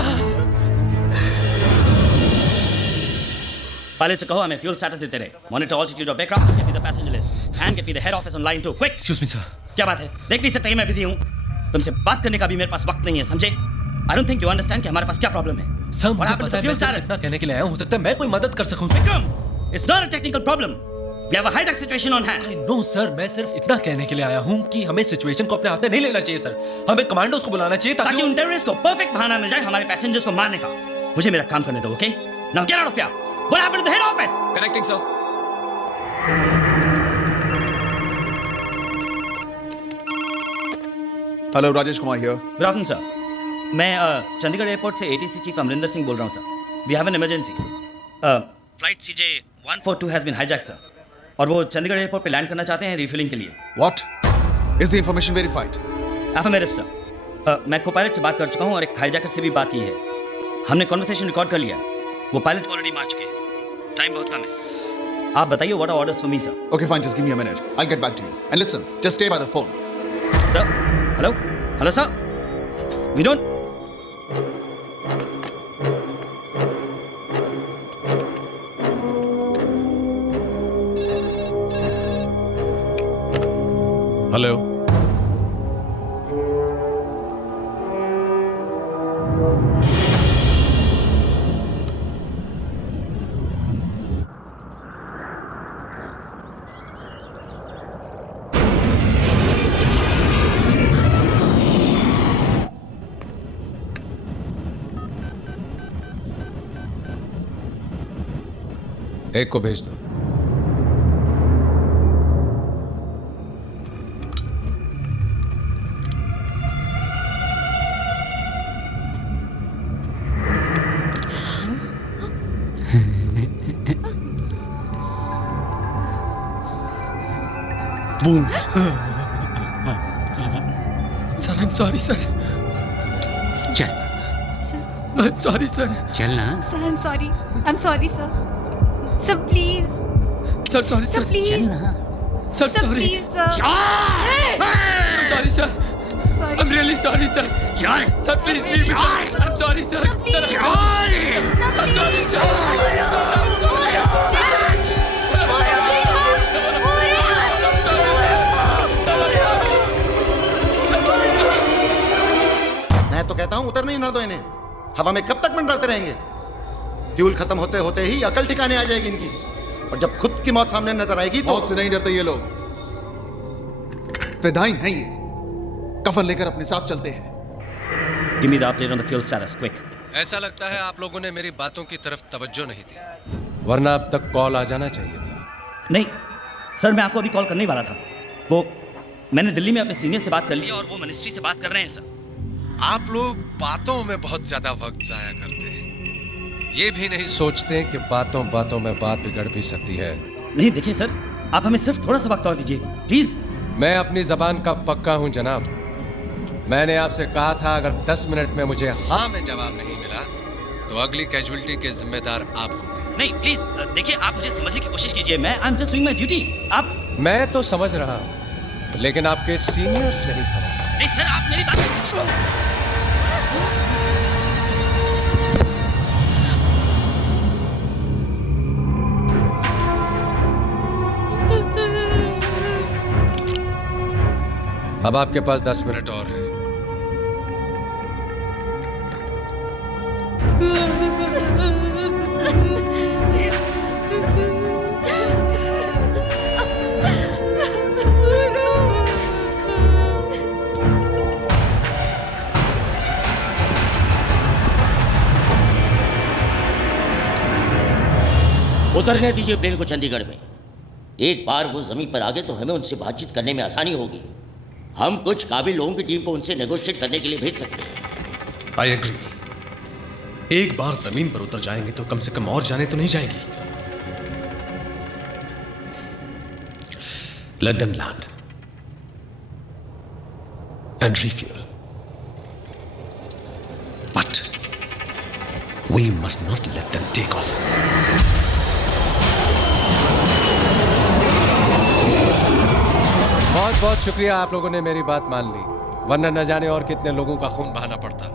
Pilots को कहो हमें fuel status देते रहे. Monitor altitude of aircraft, get me the passenger list, and get me the head office on line 2. Quick! Excuse me, sir. क्या बात है? देख नहीं सकते कि मैं बिजी हूँ. तुमसे बात करने का भी मेरे पास वक्त नहीं है, समझे? I don't think you understand कि हमारे पास क्या प्रॉब्लम है. सर, What मुझे happened to पता the है, fuel मैं सिर्फ status? इतना कहने के लिए आया हूँ. हो सकता है मैं कोई मदद कर सकूँ. Vikram, it's not a technical problem. We have a hijack situation on hand. I know, sir. मैं सिर्फ इतना कहने के लिए आया हूँ कि हमें सिचुएशन को अपने हाथ में नहीं लेना चाहिए, सर. हमें कमांडोज को बुलाना चाहिए ताकि उन टेररिस्ट को परफेक्ट बहाना मिल जाए हमारे पैसेंजर्स को मारने का. मुझे मेरा काम करने दो, okay? Now get out of here. What happened to the head office? Connecting, sir. Hello, Rajesh Kumar here. Good afternoon sir. मैं चंडीगढ़ एयरपोर्ट से ATC चीफ अमरिंदर सिंह बोल रहा हूँ sir. We have an emergency. Flight CJ 142 has been hijack sir, और वो चंडीगढ़ एयरपोर्ट पे लैंड करना चाहते हैं रिफ्यूलिंग के लिए। What? Is the information verified? Affirmative sir. मैं को पायलट से बात कर चुका हूँ और एक हाईजैकर से भी बात की है। हमने कॉन्वर्सेशन रिकॉर्ड कर लिया। वो पायलट ऑलरेडी मार चुके हैं। टाइम बहुत कम है। आप बताइए what are orders for me sir? Okay fine, just give me a minute, I will get back to you. And listen, just stay by the phone. Sir, hello hello sir, we don't hello. एक को भेज दो। Sir, I am sorry sir. चल, आई एम सॉरी सर। चल ना। Sir, I am sorry, sir. Sir please sir sorry sir sir sorry sorry sir I am really sorry sir sir please leave me sir I am sorry sir I'm sorry, sir. मैं तो कहता हूं उतरने ही ना दो इन्हें, हवा में कब तक मंडराते रहेंगे। फ्यूल खत्म होते होते ही अकल ठिकाने आ जाएगी इनकी, और जब खुद की मौत सामने नजर आएगी तो मौत से नहीं डरते ये लोग, फिदाइन हैं ये, कफन लेकर अपने साथ चलते हैं। Give me the update on the fuel status, quick. ऐसा लगता है आप लोगों ने मेरी बातों की तरफ तवज्जो नहीं दी, वरना अब तक कॉल आ जाना चाहिए था। नहीं सर, मैं आपको अभी कॉल करने ही वाला था। वो मैंने दिल्ली में अपने सीनियर से बात कर ली और वो मिनिस्ट्री से बात कर रहे हैं सर। आप लोग बातों में बहुत ज्यादा वक्त जाया करते हैं, ये भी नहीं सोचते कि बातों बातों में बात बिगड़ भी सकती है। नहीं देखिए सर, आप हमें सिर्फ थोड़ा सा वक्त और दीजिए प्लीज। मैं अपनी जबान का पक्का हूं जनाब। मैंने आपसे कहा था अगर 10 मिनट में मुझे हाँ में जवाब नहीं मिला तो अगली कैजुअलिटी के जिम्मेदार आप होंगे। नहीं प्लीज देखिए, आप मुझे समझने की कोशिश कीजिए। मैं I am just doing my duty. आप मैं तो समझ रहा हूं, लेकिन आपके सीनियर्स नहीं समझ रहे। नहीं सर, आप मेरी बात अब आपके पास 10 मिनट और है। उतरने दीजिए प्लेन को चंडीगढ़ में। एक बार वो जमीन पर आ गए तो हमें उनसे बातचीत करने में आसानी होगी। हम कुछ काबिल लोगों की टीम को उनसे नेगोशिएट करने के लिए भेज सकते हैं। I agree. एक बार जमीन पर उतर जाएंगे तो कम से कम और जाने तो नहीं जाएगी। Let them land and refuel, but we must not let them take off. बहुत बहुत शुक्रिया, आप लोगों ने मेरी बात मान ली, वरना न जाने और कितने लोगों का खून बहाना पड़ता।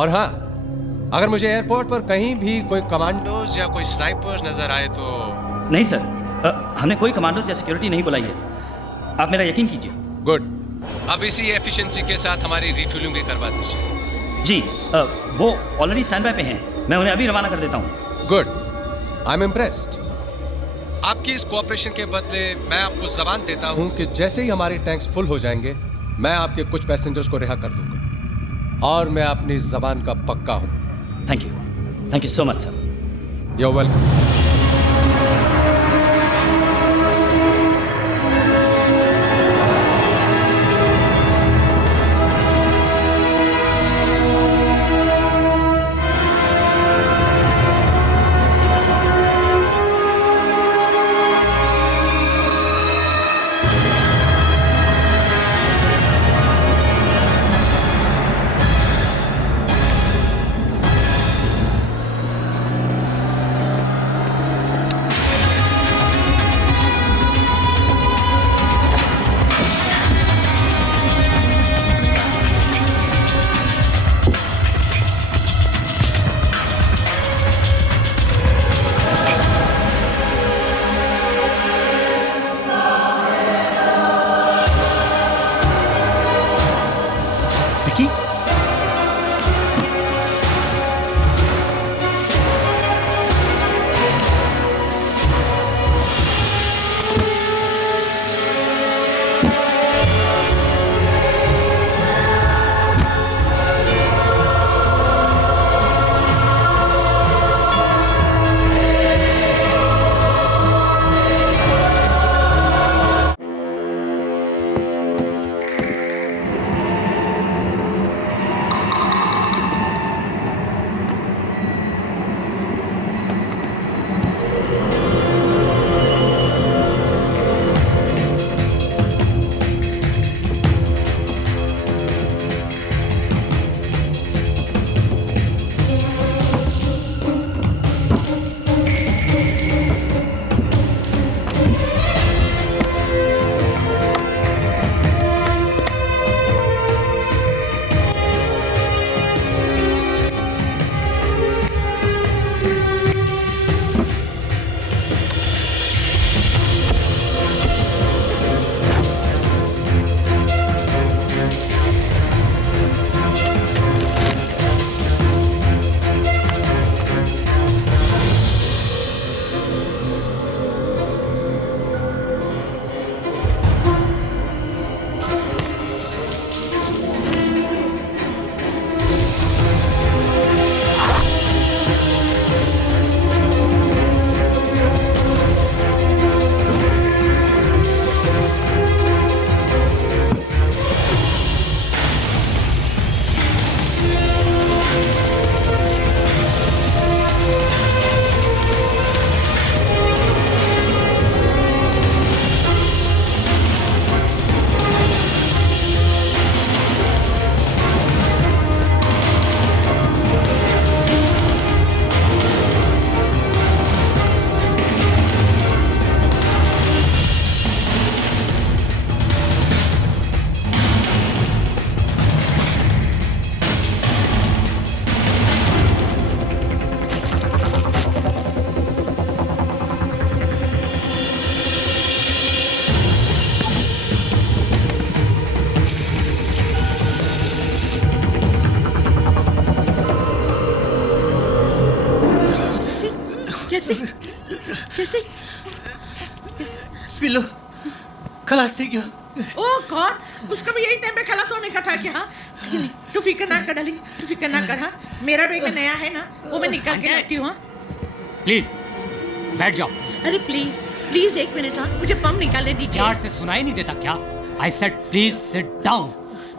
और हाँ, अगर मुझे एयरपोर्ट पर कहीं भी कोई कमांडोज या कोई स्नाइपर्स नजर आए तो। नहीं सर, हमने कोई कमांडोज या सिक्योरिटी नहीं बुलाई है, आप मेरा यकीन कीजिए। गुड, अब इसी एफिशिएंसी के साथ हमारी रिफ्यूलिंग भी करवा दीजिए। जी वो ऑलरेडी स्टैंड बाय पे हैं, मैं उन्हें अभी रवाना कर देता हूँ। Good, I am impressed. आपकी इस कोऑपरेशन के बदले मैं आपको जबान देता हूं कि जैसे ही हमारे टैंक्स फुल हो जाएंगे मैं आपके कुछ पैसेंजर्स को रिहा कर दूंगा, और मैं अपनी जबान का पक्का हूं। Thank you so much sir. You are welcome. कैसे कैसे पिलो खलास से क्या ओह गॉड, उसका भी यही टाइम पे खलास होने का था क्या? हाँ? तू फिक्र ना कर डार्लिंग, तू फिक्र ना कर। हाँ, मेरा बेग नया है ना, वो मैं निकाल के लाती हूँ। प्लीज बैठ जाओ। अरे प्लीज प्लीज एक मिनट, हाँ मुझे पंप निकालने दीजिए। प्यार से सुनाई नहीं देता क्या? I said please sit down.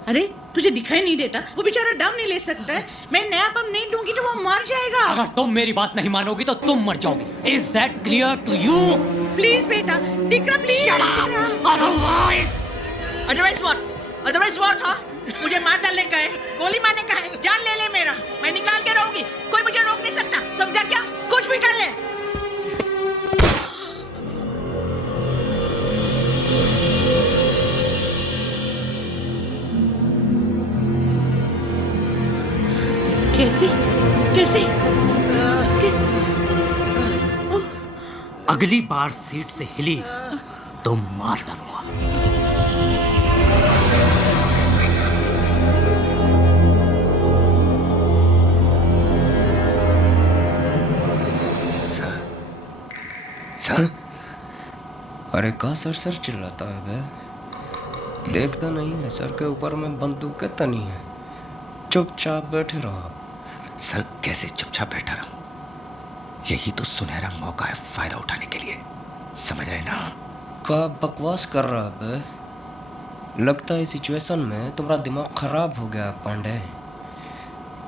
अरे तुझे दिखाई नहीं देता? वो बेचारा दम नहीं ले सकता है। मैं नया पंप नहीं दूंगी तो वो मर जाएगा। अगर तुम मेरी बात नहीं मानोगी तो तुम मर जाओगी। Is that clear to you? Please बेटा, टिकरा please. Otherwise what? Otherwise what? हाँ, मुझे मार डालने का है, गोली मारने का है, जान ले ले मेरा, मैं निकाल के रहूंगी, कोई मुझे रोक नहीं सकता, समझा क्या? कुछ भी कर ले। कैसे कैसे अगली बार सीट से हिली तो मार डालूंगा। सर अरे का सर चिल्लाता है बे? देखता नहीं है सर के ऊपर में बंदूक तनी है, चुपचाप बैठे रहो। सर कैसे चुपचाप बैठा रहा? यही तो सुनहरा मौका है फायदा उठाने के लिए, समझ रहे ना? का बकवास कर रहा है बे? लगता है सिचुएशन में तुम्हारा दिमाग खराब हो गया पांडे।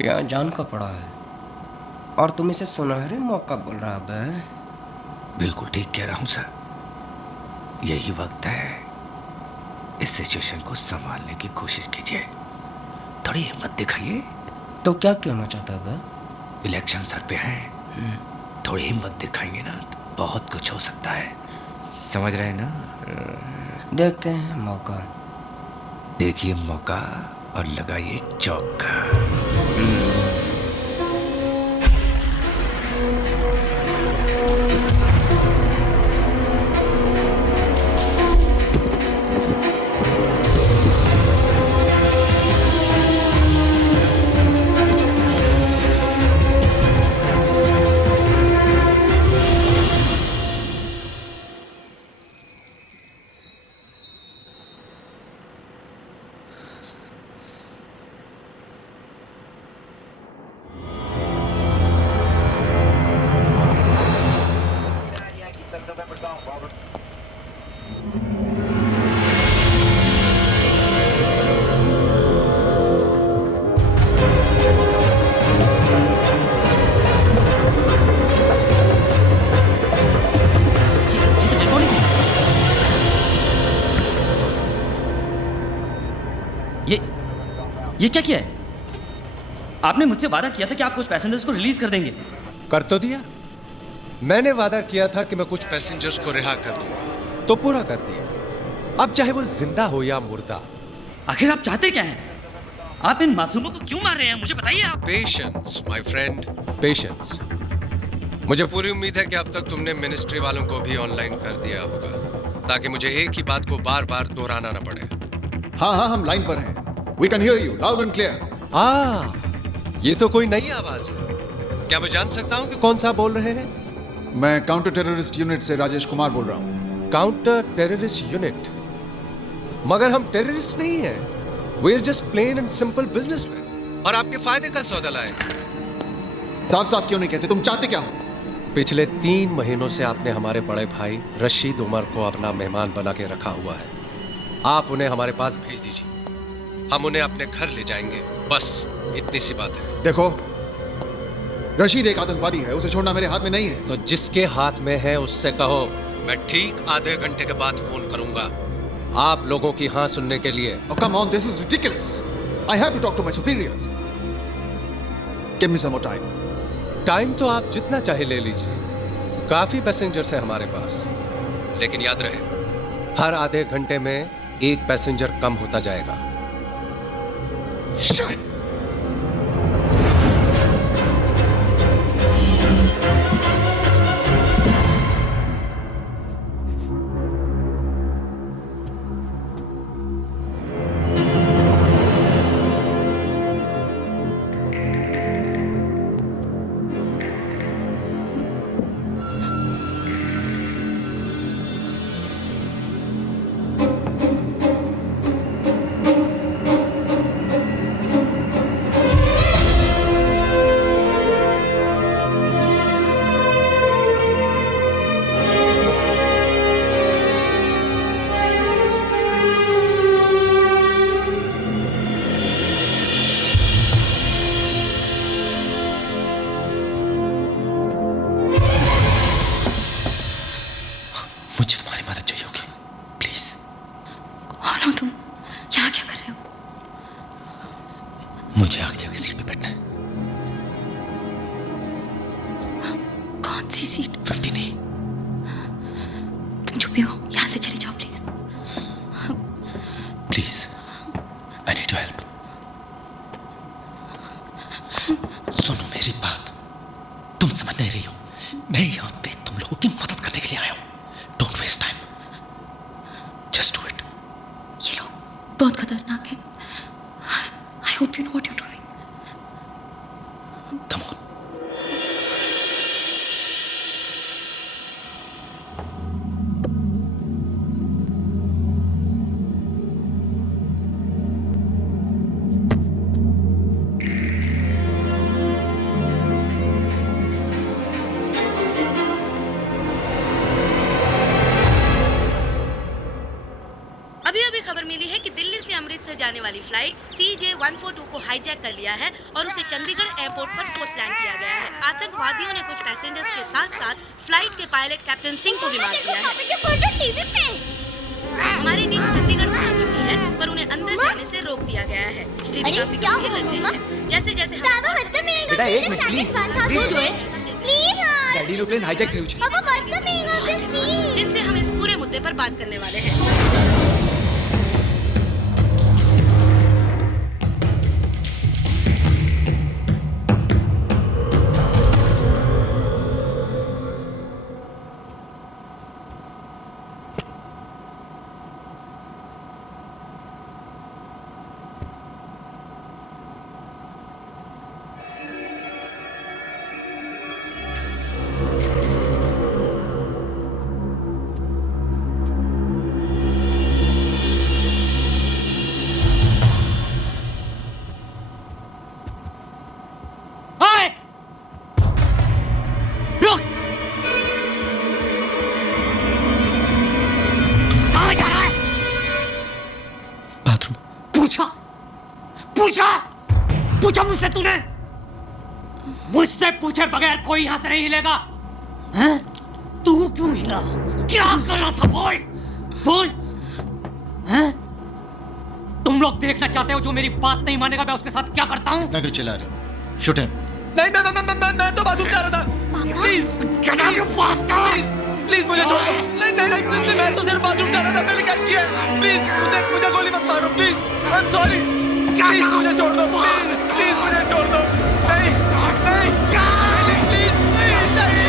यहाँ जान का पड़ा है और तुम इसे सुनहरे मौका बोल रहा है बे? बिल्कुल ठीक कह रहा हूँ सर, यही वक्त है, इस सिचुएशन को संभालने की कोशिश कीजिए, थोड़ी हिम्मत दिखाइए। तो क्या कहना चाहता है बे? इलेक्शन सर पे है, थोड़ी हिम्मत दिखाएंगे ना तो बहुत कुछ हो सकता है, समझ रहे हैं ना? देखते हैं मौका। देखिए मौका और लगाइए चौका। ये क्या किया है? आपने मुझसे वादा किया था कि आप कुछ पैसेंजर्स को रिलीज कर देंगे। कर तो दिया। मैंने वादा किया था कि मैं कुछ पैसेंजर्स को रिहा कर दूंगा, तो पूरा कर दिया। अब चाहे वो जिंदा हो या मुर्दा। आखिर आप चाहते क्या हैं? आप इन मासूमों को क्यों मार रहे हैं, मुझे बताइए आप। Patience my friend, patience. मुझे पूरी उम्मीद है कि अब तक तुमने मिनिस्ट्री वालों को भी ऑनलाइन कर दिया होगा, ताकि मुझे एक ही बात को बार बार दोहराना ना पड़े। हाँ हाँ, हम लाइन पर हैं। We can hear you loud and clear. ये तो कोई नई आवाज है। क्या मैं जान सकता हूँ कि कौन सा बोल रहे हैं? मैं काउंटर टेररिस्ट यूनिट से राजेश कुमार बोल रहा हूँ। Counter terrorist unit? मगर हम टेररिस्ट नहीं हैं। We are just plain and simple businessmen। और आपके फायदे का सौदा लाए। साफ साफ क्यों नहीं कहते? तुम चाहते क्या हो? पिछले 3 महीनों से आपने हमारे बड़े भाई रशीद उमर को अपना मेहमान बना के रखा हुआ है। आप उन्हें हमारे पास भेज दीजिए, हम उन्हें अपने घर ले जाएंगे, बस इतनी सी बात है। देखो, रशीद एक आतंकवादी है, उसे छोड़ना मेरे हाथ में नहीं है। तो जिसके हाथ में है उससे कहो मैं ठीक आधे घंटे के बाद फोन करूंगा, आप लोगों की हाँ सुनने के लिए। Oh come on, this is ridiculous. I have to talk to my superiors. Give me some more time. Time तो आप जितना चाहे ले लीजिए, काफी पैसेंजर्स हैं हमारे पास, लेकिन याद रहे हर आधे घंटे में एक पैसेंजर कम होता जाएगा। Shit! आगे सीट पे बैठना है। कौन सी सीट? 50 नहीं। तुम चुप ही हो, यहाँ से चले जाओ please. Please, I need your help. सुनो मेरी बात, तुम समझ नहीं रही हो। मैं यहाँ पे तुम लोगों की मदद करने के लिए आया हूँ। Don't waste time, just do it. ये लोग बहुत खतरनाक है। I hope you know what you are doing. Come on. अभी खबर मिली है कि दिल्ली से अमृतसर जाने वाली फ्लाइट CJ142 को हाईजैक कर लिया है और उसे चंडीगढ़ एयरपोर्ट पर फोर्स लैंड किया गया है। आतंकवादियों ने कुछ पैसेंजर्स के साथ फ्लाइट के पायलट कैप्टन सिंह को भी मार दिया है। हमारी टीम चंडीगढ़ पहुंच चुकी है, पर उन्हें अंदर जाने से रोक दिया गया है। स्थिति काफी गंभीर लग रही है। जैसे जैसे बेटा एक minute please daddy no plane hijack થયું છે। जिनसे हम इस पूरे मुद्दे पर बात करने वाले हैं। पूछा मुझसे तूने? मुझसे पूछे बगैर कोई यहां से नहीं हिलेगा। हैं? तू क्यों हिला? क्या कर रहा था? बोल बोल। हैं? तुम लोग देखना चाहते हो जो मेरी बात नहीं मानेगा मैं उसके साथ क्या करता हूं? क्या चिल्ला रहे हो? Shoot him. नहीं मैं तो बाथरूम जा रहा था। प्लीज प्लीज मुझे छोड़ दो। नहीं मैं तो सिर्फ बाथरूम जा रहा था। मैंने क्या किया? प्लीज मुझे गोली मत मारो please. I am sorry. Please मुझे छोड़ दो। प्लीज मुझे छोड़ दो। नहीं प्लीज नहीं।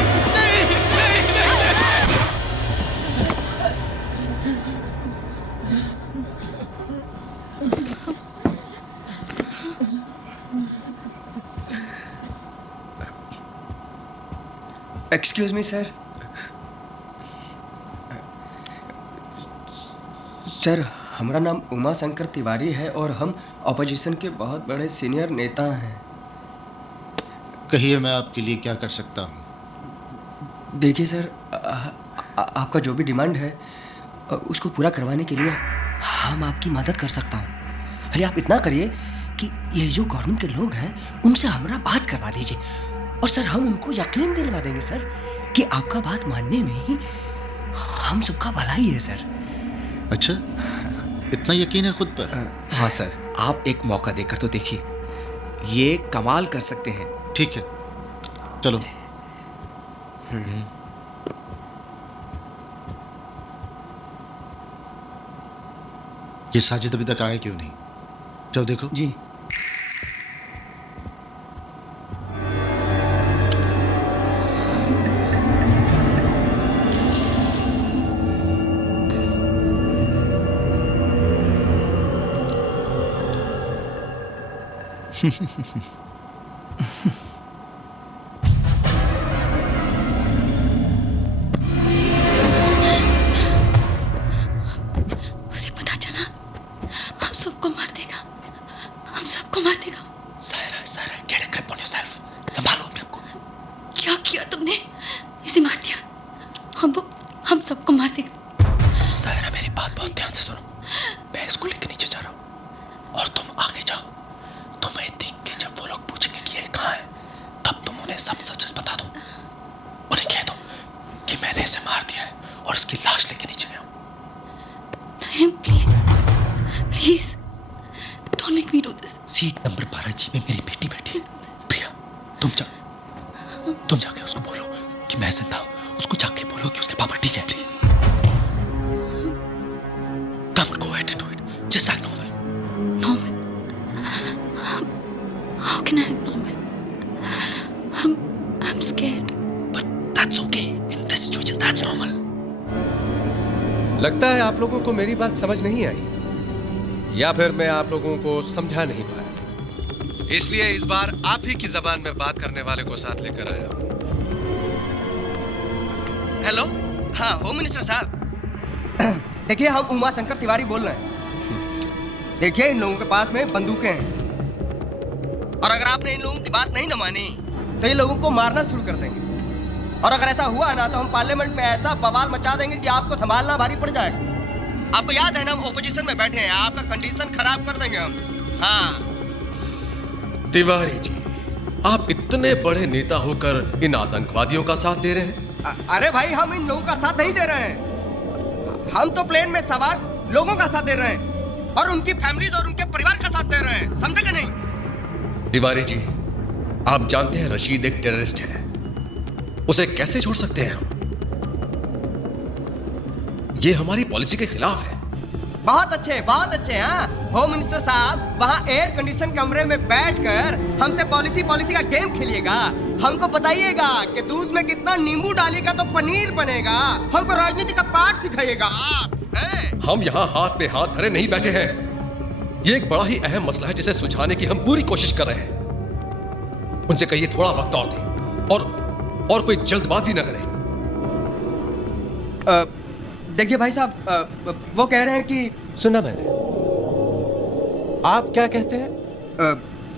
Excuse me sir. सर हमारा नाम उमा शंकर तिवारी है और हम ऑपोजिशन के बहुत बड़े सीनियर नेता हैं। कहिए मैं आपके लिए क्या कर सकता हूँ? देखिए सर, आपका जो भी डिमांड है उसको पूरा करवाने के लिए हम आपकी मदद कर सकता हूँ। अरे आप इतना करिए कि ये जो गवर्नमेंट के लोग हैं उनसे हमारा बात करवा दीजिए और सर हम उनको यकीन दिलवा देंगे सर कि आपका बात मानने में ही हम सबका भलाई है सर। अच्छा, इतना यकीन है खुद पर? हाँ सर, आप एक मौका देकर तो देखिए, ये कमाल कर सकते हैं। ठीक है, चलो। ये साजिद अभी तक आया क्यों नहीं? जाओ देखो। जी। उसे पता चला हम सबको मार देगा, हम सबको मार देगा। Saira, get a grip on yourself. संभालो अपने आप को। क्या किया तुमने? इसे मार दिया। हम सबको मार देगा। सायरा मेरी बात बहुत ध्यान से सुनो। मैं इसको लेकर नीचे जा रहा हूँ और तुम आगे जाओ। तुम्हें देख के जब वो लोग पूछेंगे कि ये कहाँ है, तब तुम उन्हें सब सच बता दो। उन्हें कह दो कि मैंने इसे मार दिया है और इसकी लाश लेके नीचे गया हूँ। नहीं, please, don't make me do this. Seat number 12G में मेरी बेटी बैठी है। प्रिया, तुम जाके उसको बोलो कि मैं जिंदा हूं। उसको जाके बोलो कि उसके पापा ठीक है, please. Come on, go ahead and do it. Just act normal. Normal? How can I act normal? I'm scared. But that's okay. In this situation, that's normal. लगता है आप लोगों को मेरी बात समझ नहीं आई, या फिर मैं आप लोगों को समझा नहीं पाया। इसलिए इस बार आप ही की जबान में बात करने वाले को साथ लेकर आया हूं। हेलो, हाँ होम मिनिस्टर साहब। देखिए, हम उमा शंकर तिवारी बोल रहे हैं। देखिए, इन लोगों के पास में बंदूकें हैं, और अगर आपने इन लोगों की बात नहीं न मानी तो ये लोगों को मारना शुरू कर देंगे। और अगर ऐसा हुआ ना तो हम पार्लियामेंट में ऐसा बवाल मचा देंगे कि आपको संभालना भारी पड़ जाएगा। आपको याद है ना, हम ओपोजिशन में बैठे हैं, आपका कंडीशन खराब कर देंगे हम। हाँ तिवारी जी, आप इतने बड़े नेता होकर इन आतंकवादियों का साथ दे रहे हैं? अरे भाई, हम इन लोगों का साथ नहीं दे रहे हैं। हम तो प्लेन में सवार लोगों का साथ दे रहे हैं, और उनकी फैमिलीज और उनके परिवार का साथ दे रहे हैं। समझे कि नहीं? तिवारी जी, आप जानते हैं रशीद एक टेररिस्ट है, उसे कैसे छोड़ सकते हैं हम? ये हमारी पॉलिसी के खिलाफ है। बहुत अच्छे। हाँ होम मिनिस्टर साहब, वहाँ एयर कंडीशन कमरे में बैठकर हमसे पॉलिसी का गेम खेलिएगा। हमको बताइएगा कि दूध में कितना नींबू डालिएगा तो पनीर बनेगा। हमको राजनीति का पाठ सिखाइएगा। हम यहाँ हाथ में हाथ धरे नहीं बैठे हैं। ये एक बड़ा ही अहम मसला है जिसे सुलझाने की हम पूरी कोशिश कर रहे हैं। उनसे कहिए थोड़ा वक्त और दें, और कोई जल्दबाजी न करें। देखिए भाई साहब, वो कह रहे हैं कि सुना मैंने। आप क्या कहते हैं?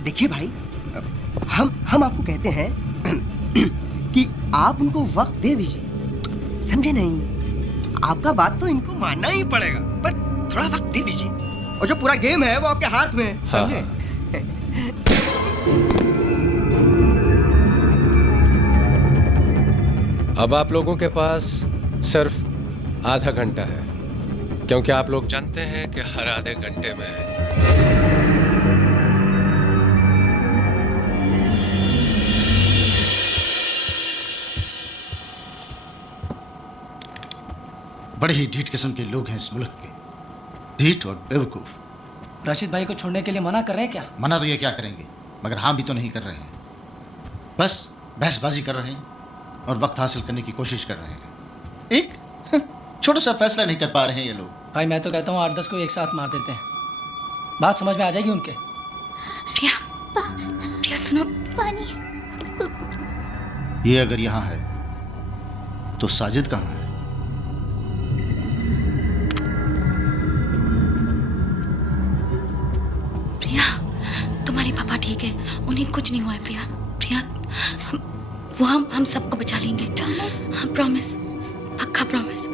देखिए भाई, हम आपको कहते हैं कि आप उनको वक्त दे दीजिए। समझे नहीं? आपका बात तो इनको मानना ही पड़ेगा, पर थोड़ा वक्त दे दीजिए। और जो पूरा गेम है वो आपके हाथ में है। समझे? अब आप लोगों के पास सिर्फ आधा घंटा है, क्योंकि आप लोग जानते हैं कि हर आधे घंटे में बड़े ही ढीठ किस्म के लोग हैं इस मुल्क के, ढीठ और बेवकूफ। राशिद भाई को छोड़ने के लिए मना कर रहे हैं क्या? मना तो ये क्या करेंगे, मगर हाँ भी तो नहीं कर रहे हैं। बस बहसबाजी कर रहे हैं और वक्त हासिल करने की कोशिश कर रहे हैं। एक छोटा सा फैसला नहीं कर पा रहे हैं ये लोग। भाई मैं तो कहता हूँ 8-10 को एक साथ मार देते हैं, बात समझ में आ जाएगी उनके। प्रिया सुनो, पानी। ये अगर यहाँ है तो साजिद कहाँ है? प्रिया, तुम्हारे पापा ठीक है, उन्हें कुछ नहीं हुआ है। प्रिया, वो हम सबको बचा लेंगे। प्रॉमिस? हाँ प्रॉमिस, पक्का प्रॉमिस।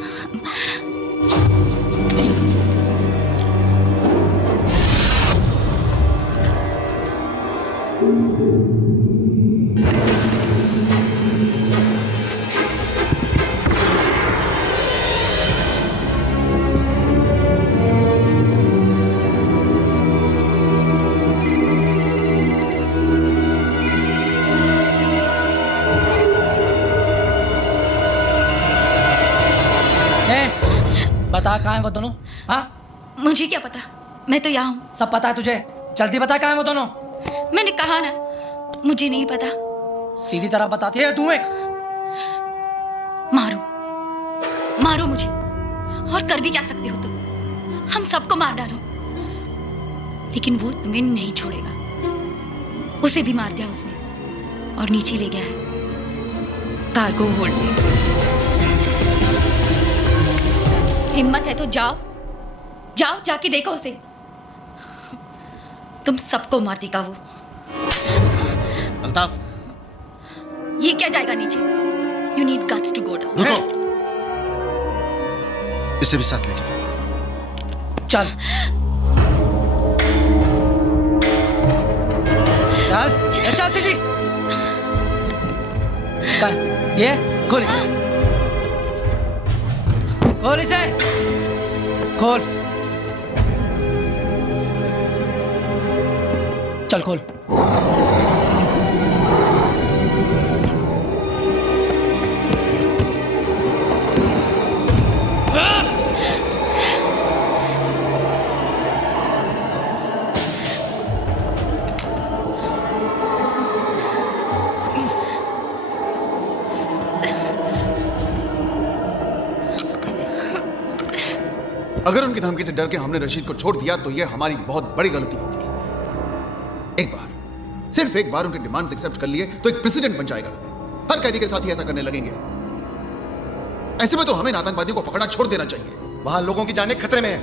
बता कहाँ है वो दोनों? हाँ मुझे क्या पता, मैं तो यहाँ हूँ। सब पता है तुझे, जल्दी बता कहाँ है वो दोनों। मैंने कहा ना, मुझे नहीं पता। सीधी तरह बताती है तू। एक मारो मुझे, और कर भी क्या सकते हो तुम? हम सबको मार डालो, लेकिन वो तुम्हें नहीं छोड़ेगा। उसे भी मार दिया उसने और नीचे ले गया है कार्गो होल्ड में। हिम्मत है तो जाओ जाके देखो उसे। तुम सबको मार देगा वो। अल्ताफ, ये क्या जाएगा नीचे? You need guts to go down. रुको, इसे भी साथ ले जाओ। चल सीधी। ये खोल इसे, खोल। चल खोल। अगर उनकी धमकी से डर के हमने रशीद को छोड़ दिया तो यह हमारी बहुत बड़ी गलती होगी। एक बार, सिर्फ एक बार उनके डिमांड्स एक्सेप्ट कर लिए तो एक प्रेसिडेंट बन जाएगा। हर कैदी के साथ ही ऐसा करने लगेंगे। ऐसे में तो हमें आतंकवादियों को पकड़ना छोड़ देना चाहिए। वहां लोगों की जानें खतरे में है।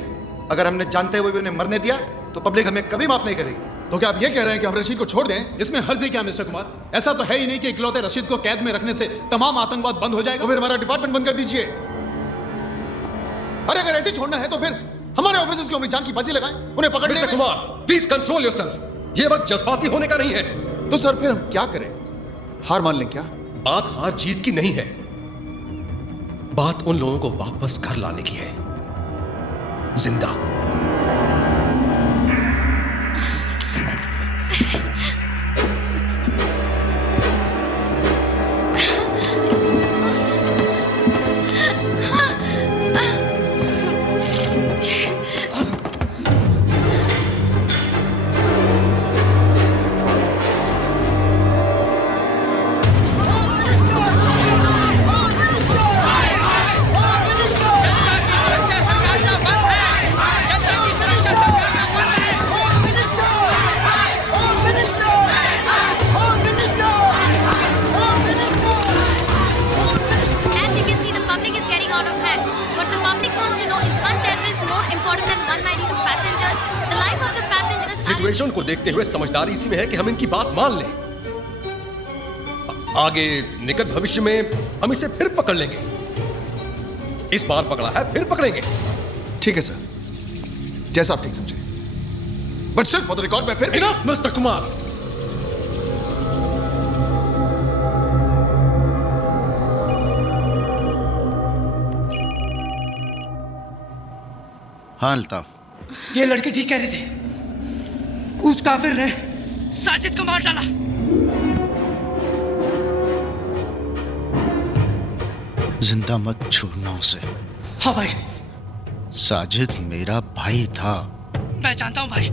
अगर हमने जानते हुए भी उन्हें मरने दिया तो पब्लिक हमें कभी माफ नहीं करेगी। तो क्या आप ये कह रहे हैं कि हम रशीद को छोड़ दें? इसमें हर्ज क्या मिस्टर कुमार? ऐसा तो है ही नहीं कि इकलौते रशीद को कैद में रखने से तमाम आतंकवाद बंद हो जाएगा। तो फिर हमारा डिपार्टमेंट बंद कर दीजिए। अरे अगर ऐसे छोड़ना है तो फिर हमारे ऑफिसर्स को अपनी जान की बाजी लगाएं, उन्हें पकड़ने mister Kumar, please control yourself. ये वक्त जज्बाती होने का नहीं है। तो सर फिर हम क्या करें? हार मान लें क्या? बात हार जीत की नहीं है, बात उन लोगों को वापस घर लाने की है, जिंदा। सिचुएशन को देखते हुए समझदारी इसी में है कि हम इनकी बात मान लें। आगे निकट भविष्य में हम इसे फिर पकड़ लेंगे। इस बार पकड़ा है, फिर पकड़ेंगे। ठीक है सर, जैसा आप ठीक समझे। बट सिर्फ फॉर द रिकॉर्ड में फिर इनफ मिस्टर कुमार। हाँ अल्ताफ, ये लड़की ठीक कह रही थी। उस काफिर ने साजिद को मार डाला। जिंदा मत छोड़ना उसे। हाँ भाई। साजिद मेरा भाई था। मैं जानता हूँ भाई।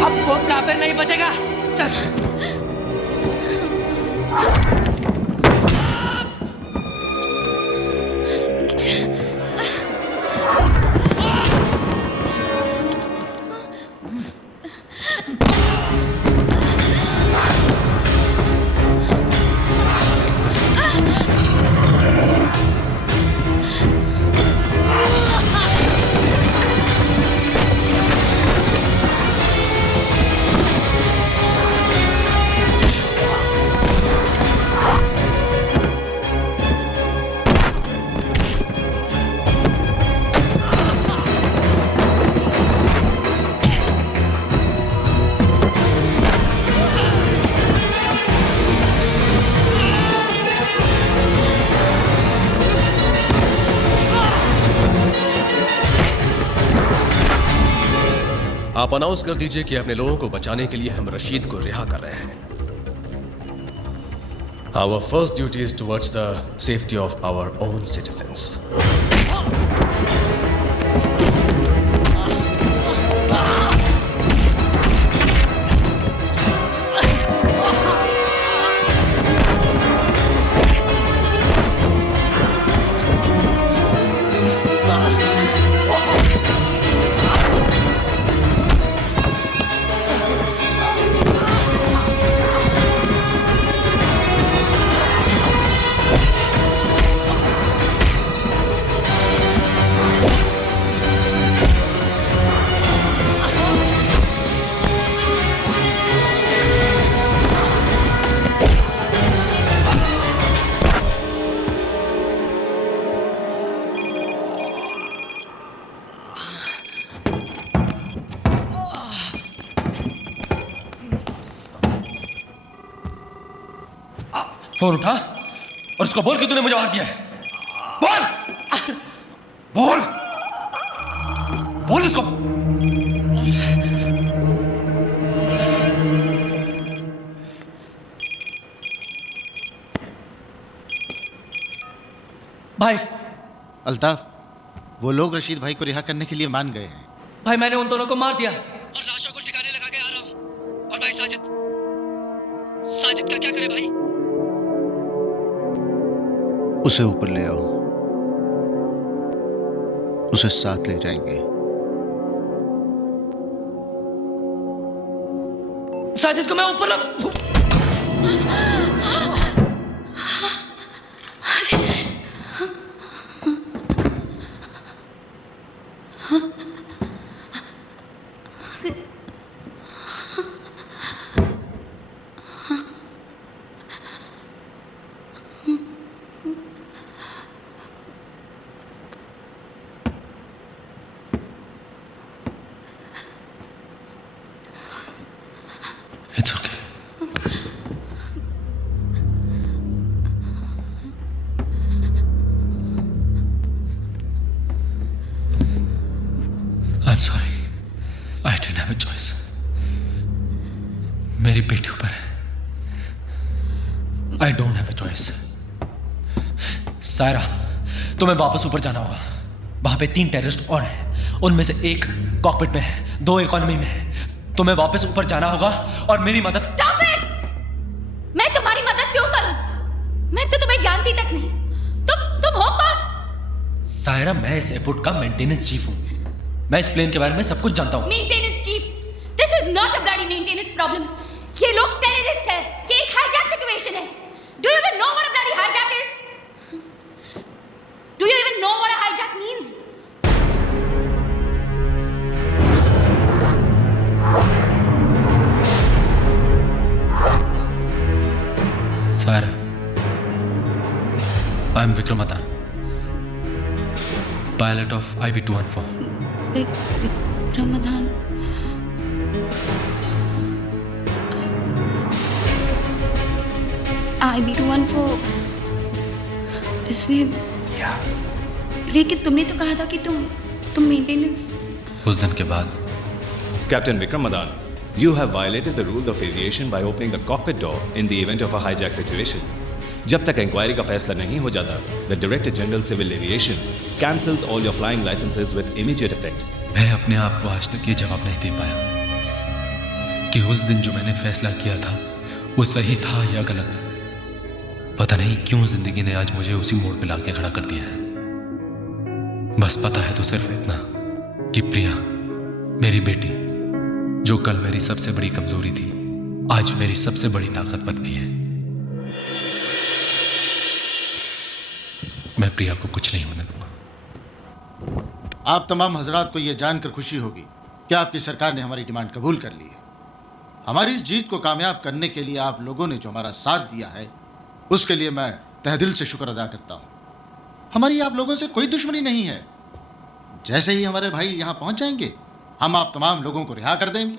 अब वो काफिर नहीं बचेगा। चल। आप अनाउंस कर दीजिए कि अपने लोगों को बचाने के लिए हम रशीद को रिहा कर रहे हैं। Our first duty is towards the safety of our own citizens. Phone उठा और उसको बोल कि तूने मुझे मार दिया है। बोल बोल। बोल उसको। भाई अल्ताफ, वो लोग रशीद भाई को रिहा करने के लिए मान गए हैं। भाई मैंने उन दोनों को मार दिया और लाशों को ठिकाने लगा के आ रहा हूँ। और भाई साजिद, साजिद का क्या करे भाई? उसे ऊपर ले आओ, उसे साथ ले जाएंगे। साजिद को मैं ऊपर ला। It's okay. I'm sorry. I didn't have a choice. मेरी बेटी ऊपर है. I don't have a choice. Saira, तुम्हें वापस ऊपर जाना होगा. वहां पे 3 टेररिस्ट और हैं. उनमें से एक कॉकपिट में है, 2 इकोनॉमी में है. तुम्हें वापस ऊपर जाना होगा और मेरी मदद। Stop it! मैं तुम्हारी मदद क्यों करूं? मैं तो तुम्हें जानती तक नहीं. तुम हो कौन? सायरा, मैं इस एयरपोर्ट का मेंटेनेंस चीफ हूं. मैं इस प्लेन के बारे में सब कुछ जानता हूं. Maintenance chief? This is not a bloody maintenance problem. ये लोग टेररिस्ट है. ये एक हाईजैक सिचुएशन है. Do you even know what a bloody hijack is? Do you even know what a hijack means? Saira, I am Vikram Adhan, pilot of IB-214. Vikram Adhan. IB-214 इसमें लेकिन तुमने तो कहा था कि तुम मेंटेनेंस। उस दिन के बाद Captain Vikram Adhan, you have violated the rules of aviation by opening the cockpit door in the event of a hijack situation. जब तक इंक्वायरी का फैसला नहीं हो जाता, the Director General Civil Aviation cancels all your flying licenses with immediate effect. मैं अपने आप को आज तक ये जवाब नहीं दे पाया कि उस दिन जो मैंने फैसला किया था वो सही था या गलत. पता नहीं क्यों जिंदगी ने आज मुझे उसी मोड़ पे लाके खड़ा कर दिया है. बस पता है तो सिर्फ इतना कि प्रिया, मेरी बेटी, जो कल मेरी सबसे बड़ी कमजोरी थी, आज मेरी सबसे बड़ी ताकत बन गई है. मैं प्रिया को कुछ नहीं होने दूंगा. आप तमाम हजरात को यह जानकर खुशी होगी कि आपकी सरकार ने हमारी डिमांड कबूल कर ली है. हमारी इस जीत को कामयाब करने के लिए आप लोगों ने जो हमारा साथ दिया है, उसके लिए मैं तहे दिल से शुक्र अदा करता हूं. हमारी आप लोगों से कोई दुश्मनी नहीं है. जैसे ही हमारे भाई यहां पहुंच जाएंगे, हम आप तमाम लोगों को रिहा कर देंगे.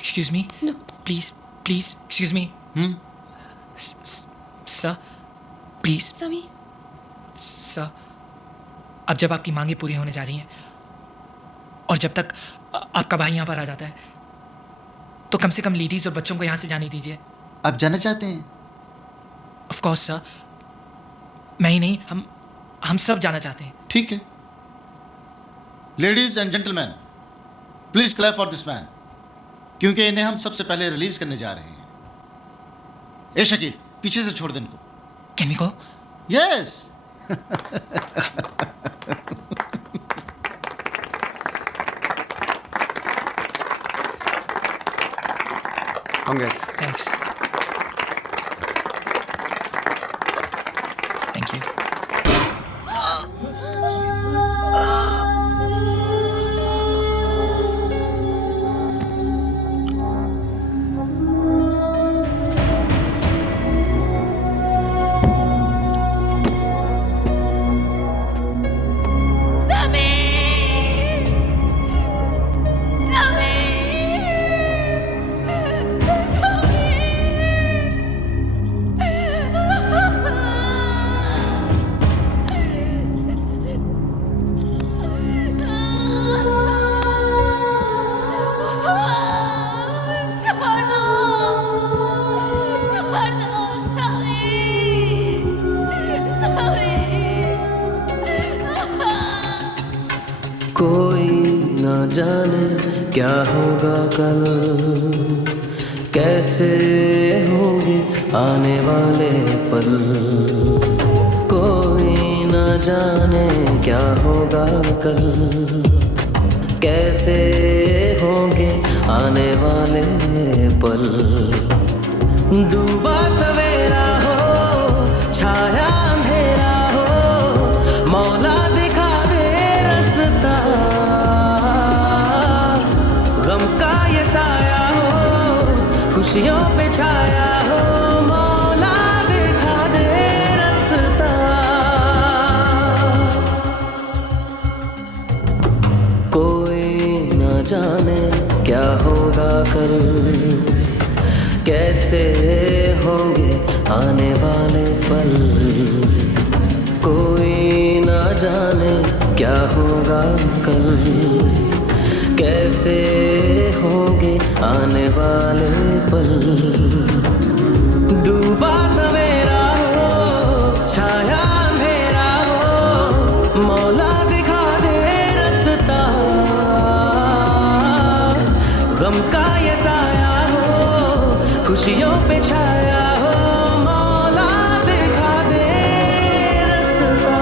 Excuse me? No. Please, excuse me. Sir, please. समी. Sir, अब जब आपकी मांगें पूरी होने जा रही हैं और जब तक आपका भाई यहाँ पर आ जाता है, तो कम से कम लेडीज और बच्चों को यहाँ से जाने दीजिए. आप जाना चाहते हैं? Of course, sir. मैं ही नहीं, हम सब जाना चाहते हैं. ठीक है. Ladies and gentleman, please clap for this man, क्योंकि इन्हें हम सबसे पहले रिलीज करने जा रहे हैं. ए शकील, पीछे से छोड़ दे इनको. Can we go? Yes. Congrats. Thanks. Thank you. ना जाने क्या होगा कल, कैसे होंगे आने वाले पल। कोई ना जाने क्या होगा कल, कैसे होंगे आने वाले पल। डूबा सवेरा हो, छाया अंधेरा हो, मौला दिखा दे रास्ता। गम का ये साया हो, खुशियों पे छाया हो, मौला दिखा दे रास्ता। कोई न जाने क्या होगा कल, कैसे होंगे आने वाले पल। कोई न जाने क्या होगा कल, कैसे होंगे आने वाले पल। डूबा सवेरा हो, छाया अंधेरा हो, मौला दिखा दे रास्ता। गम का ये साया हो, खुशियों पे छाया हो, मौला दिखा दे रास्ता।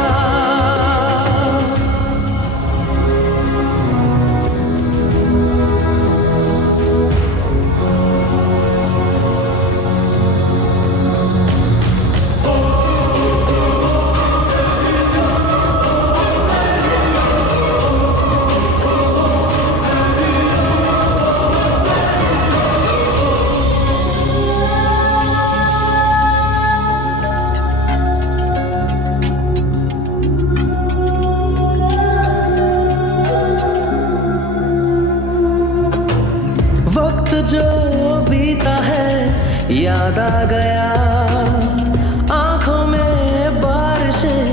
वक्त जो बीता है याद आ गया, आंखों में बारिशें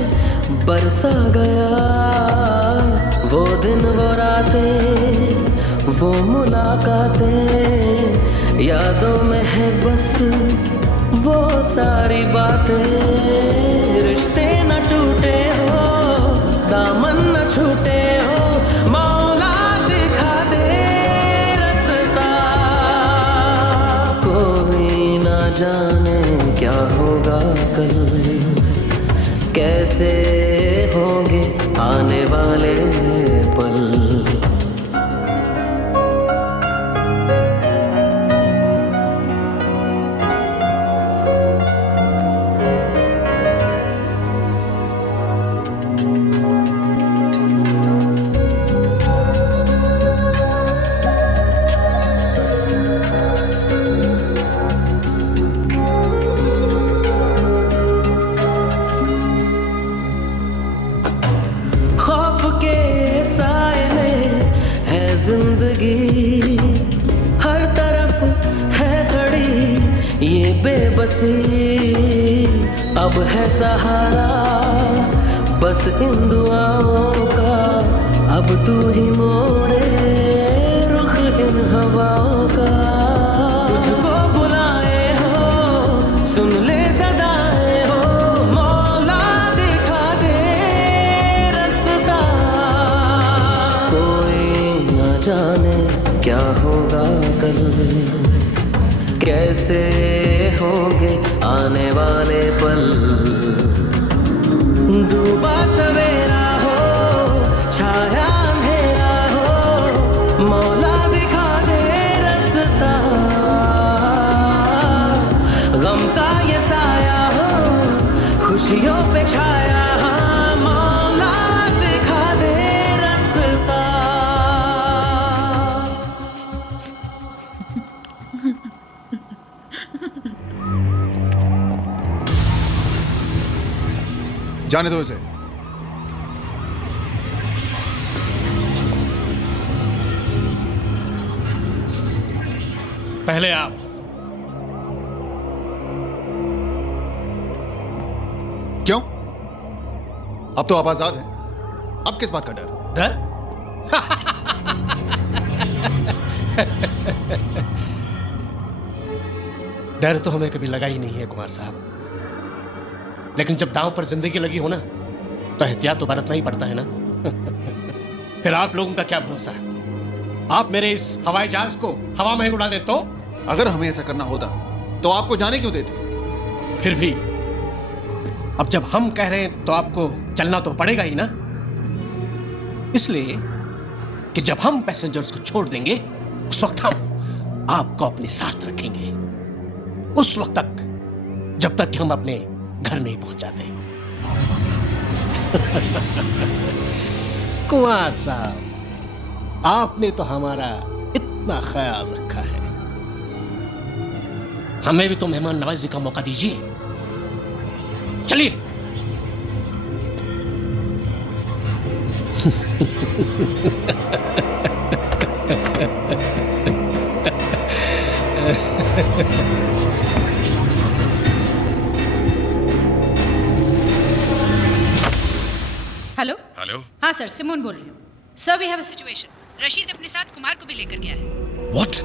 बरसा गया। वो दिन वो रातें वो मुलाकातें, यादों में है बस वो सारी बातें। रिश्ते न टूटे हो, दामन न छूटे हो, मौला दिखा दे रास्ता। कोई ना जाने क्या होगा कल, कैसे होंगे आने वाले पल। खौफ के साए में है जिंदगी, हर तरफ है खड़ी ये बेबसी। अब है सहारा बस इन दुआओं का, अब तू ही मोड़े रुख इन हवाओं का। तुझको बुलाए हो, सुन ले सदाएं हो, मौला दिखा दे रास्ता। कोई न जाने क्या होगा कल, कैसे होंगे आने वाले पल। डूबा सवेरा हो, छाया अंधेरा हो, मौला दिखा दे रास्ता। गम का ये साया हो, खुशियों पे छाया हो, मौला दिखा दे रास्ता। जाने दो इसे। पहले आप। क्यों? अब तो आप आजाद हैं। अब किस बात का डर? डर? डर तो हमें कभी लगा ही नहीं है कुमार साहब, लेकिन जब दांव पर जिंदगी लगी हो ना, तो एहतियात तो बरतना ही पड़ता है ना। फिर आप लोगों का क्या भरोसा है? आप मेरे इस हवाई जहाज को हवा में उड़ा दे तो? अगर हमें ऐसा करना होता तो आपको जाने क्यों देते? फिर भी अब जब हम कह रहे हैं तो आपको चलना तो पड़ेगा ही ना। इसलिए कि जब हम पैसेंजर्स को छोड़ देंगे उस वक्त हम आपको अपने साथ रखेंगे, उस वक्त तक जब तक कि हम अपने घर नहीं पहुंच जाते। कुमार साहब, आपने तो हमारा इतना ख्याल रखा है, हमें भी तो मेहमान नवाजी का मौका दीजिए। चलिए। Hello hello. हाँ सर, सिमोन बोल रही हूँ। Sir, we have a situation. Rashid अपने साथ कुमार को भी लेकर गया है। What?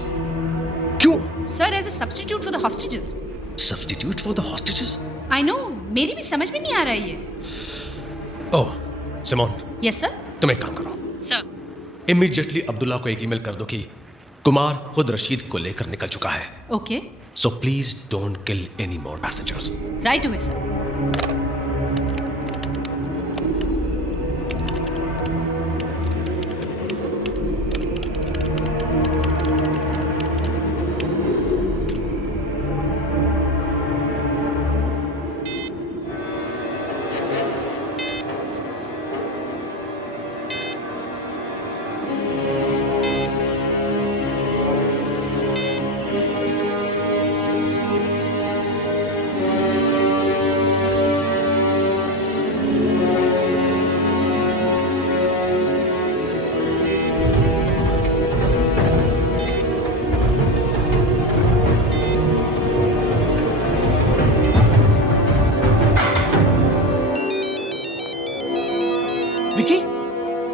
क्यों? Sir, as a substitute for the hostages. Substitute for the hostages? I know, मेरी भी समझ में नहीं आ रहा है ये। Oh, Simone, yes sir. तुम एक काम करो, सर, इमीडिएटली अब्दुल्ला को एक ईमेल कर दो कि कुमार खुद रशीद को लेकर निकल चुका है। Okay, so please don't kill any more passengers. Right away sir.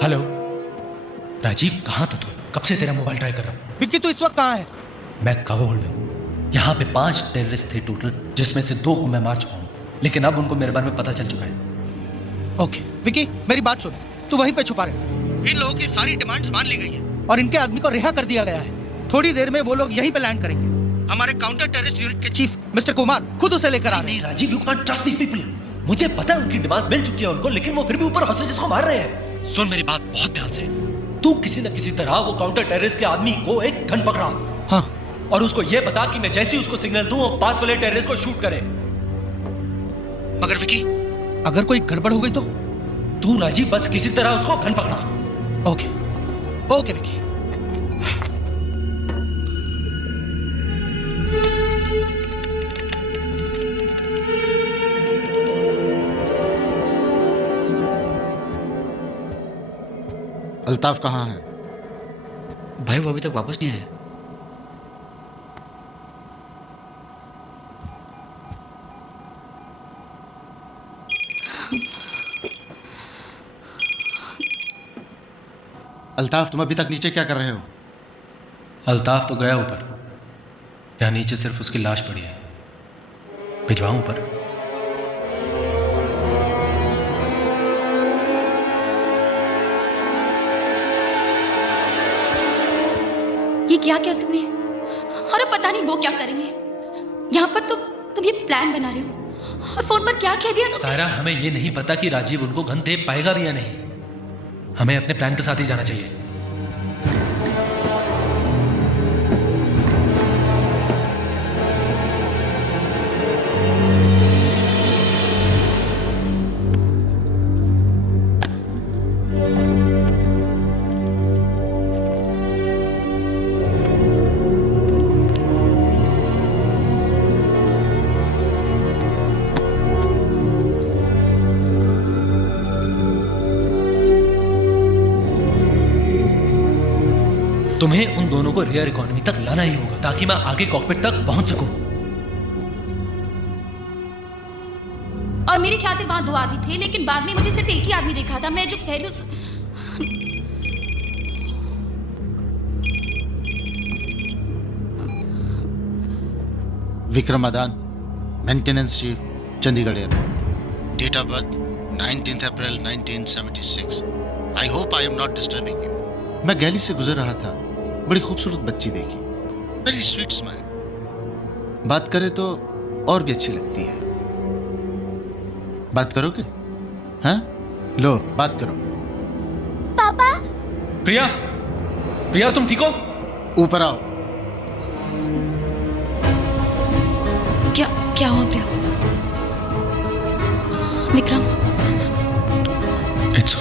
Hello Rajeev, कहाँ था तू? कब से तेरा मोबाइल ट्राई कर रहा हूँ। विक्की, तू इस वक्त कहाँ है? मैं काबुल में हूँ। यहाँ पे 5 टेररिस्ट थे टोटल, जिसमें से 2 को मैं मार चुका हूँ, लेकिन अब उनको मेरे बारे में पता चल चुका है। ओके विक्की, मेरी बात सुन, तू वहीं पे छुपा रहे। इन लोगों की सारी डिमांड्स मान ली गई है और इनके आदमी को रिहा कर दिया गया है। थोड़ी देर में वो लोग यहीं पे लैंड करेंगे। हमारे काउंटर टेररिस्ट यूनिट के चीफ मिस्टर कुमार खुद उसे लेकर आ रहे हैं। Rajeev, you can't trust these people. मुझे पता है उनकी डिमांड्स मिल चुकी है उनको, लेकिन वो फिर भी ऊपर हॉस्टेजेस को मार रहे हैं। सुन मेरी बात बहुत ध्यान से, तू किसी न किसी तरह वो काउंटर टेररिस्ट के आदमी को एक गन पकड़ा। हाँ। और उसको ये बता कि मैं जैसे ही उसको सिग्नल दूं वो पास वाले टेररिस्ट को शूट करे। मगर विकी, अगर कोई गड़बड़ हो गई तो? तू राजीव बस किसी तरह उसको गन पकड़ा। Okay okay Vicky. अल्ताफ कहाँ है? भाई वो अभी तक वापस नहीं आया। अल्ताफ, तुम अभी तक नीचे क्या कर रहे हो? अल्ताफ तो गया ऊपर, यहाँ नीचे सिर्फ उसकी लाश पड़ी है। भिजवाऊं ऊपर? ये क्या किया तुमने? और अब पता नहीं वो क्या करेंगे। यहाँ पर तुम ये प्लान बना रहे हो और फोन पर क्या कह दिया तुमने? सारा, हमें ये नहीं पता कि राजीव उनको गन दे पाएगा भी या नहीं। हमें अपने प्लान के साथ ही जाना चाहिए। तुम्हें उन दोनों को रियर इकोनॉमी तक लाना ही होगा ताकि मैं आगे कॉकपिट तक पहुंच सकूं। और मेरे ख्याल से वहां 2 आदमी थे, लेकिन बाद में मुझे सिर्फ एक ही आदमी देखा था। मैं जो कह रही हूँ Vikram Madan, maintenance chief, Chandigarh airport. Date of birth 19 April 1976। I hope I am not disturbing you. मैं गैली से गुजर रहा था बड़ी खूबसूरत बच्ची देखी, वेरी स्वीट स्माइल, बात करे तो और भी अच्छी लगती है। बात करोगे? हाँ, लो बात करो। पापा। प्रिया, प्रिया तुम ठीक हो? ऊपर आओ। क्या हुआ Priya? Vikram, it's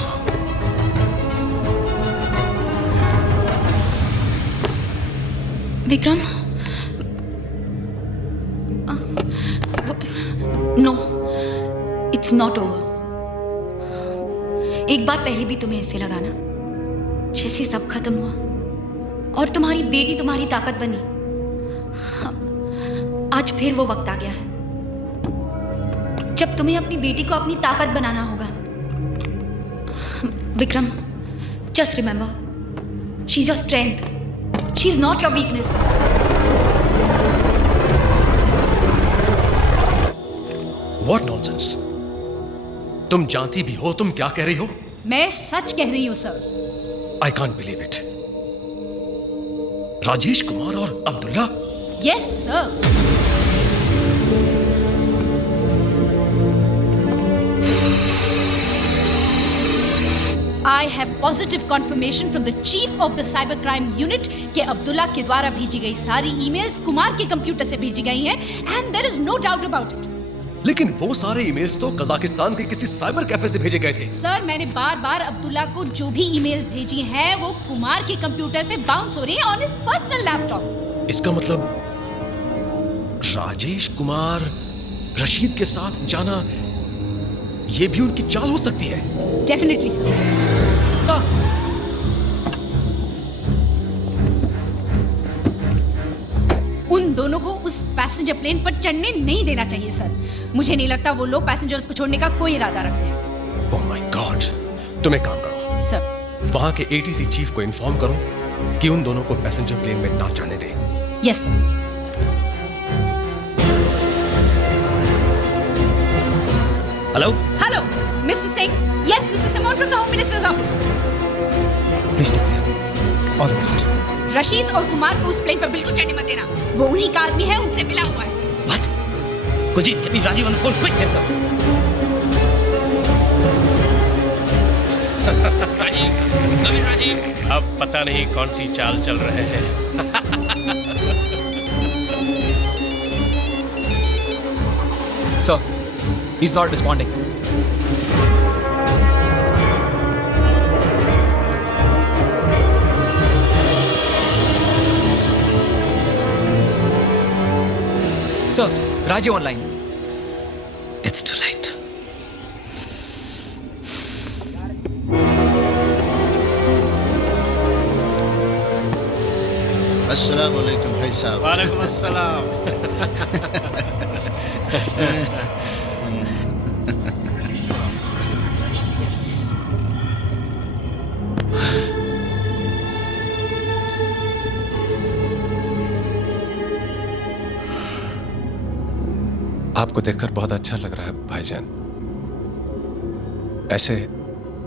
Vikram, no, it's not over. एक बात पहले भी तुम्हें ऐसे लगा ना, जैसे सब खत्म हुआ और तुम्हारी बेटी तुम्हारी ताकत बनी। आज फिर वो वक्त आ गया है जब तुम्हें अपनी बेटी को अपनी ताकत बनाना होगा। Vikram, just remember, she is your strength, she is not your weakness. What nonsense? तुम जानती भी हो तुम क्या कह रही हो? मैं सच कह रही हूं sir. I can't believe it. Rajesh Kumar और Abdullah? Yes sir. I have positive confirmation from the chief of the cyber crime unit कि अब्दुल्ला के द्वारा भेजी गई सारी ईमेल्स कुमार के कंप्यूटर से भेजी गई हैं and there is no doubt about it. लेकिन वो सारे ईमेल्स तो कजाकिस्तान के किसी साइबर कैफे से भेजे गए थे। सर, मैंने बार-बार अब्दुल्ला को जो भी ईमेल्स भेजी हैं वो कुमार के कंप्यूटर पे बाउंस हो रही हैं ऑन हिज पर्सनल लैपटॉप। इसका मतलब राजेश कुमार रशीद के साथ जाना ये भी उनकी चाल हो सकती है। Definitely sir. उन दोनों को उस पैसेंजर प्लेन पर चढ़ने नहीं देना चाहिए सर। मुझे नहीं लगता वो लोग पैसेंजर्स को छोड़ने का कोई इरादा रखते हैं। ओह माय गॉड, तुम एक काम करो सर, वहां के एटीसी चीफ को इन्फॉर्म करो कि उन दोनों को पैसेंजर प्लेन में ना चढ़ने दे। Yes sir. Hello hello mister Singh, yes this is Simone from the home minister's office. Please take care, all the best. Rashid और कुमार को उस प्लेन पर बिल्कुल चढ़ने मत देना, वो उन्हीं का आदमी है, उनसे मिला हुआ है। What? Kujit, get me Rajiv on the phone quick, yes sir. Rajiv, अब पता नहीं कौन सी चाल चल रहे हैं। Sir, he's not responding. Sir, Rajiv online. It's too late. अस्सलाम वालेकुम भाई साहब। वालेकुम अस्सलाम। आपको देखकर बहुत अच्छा लग रहा है भाईजान। ऐसे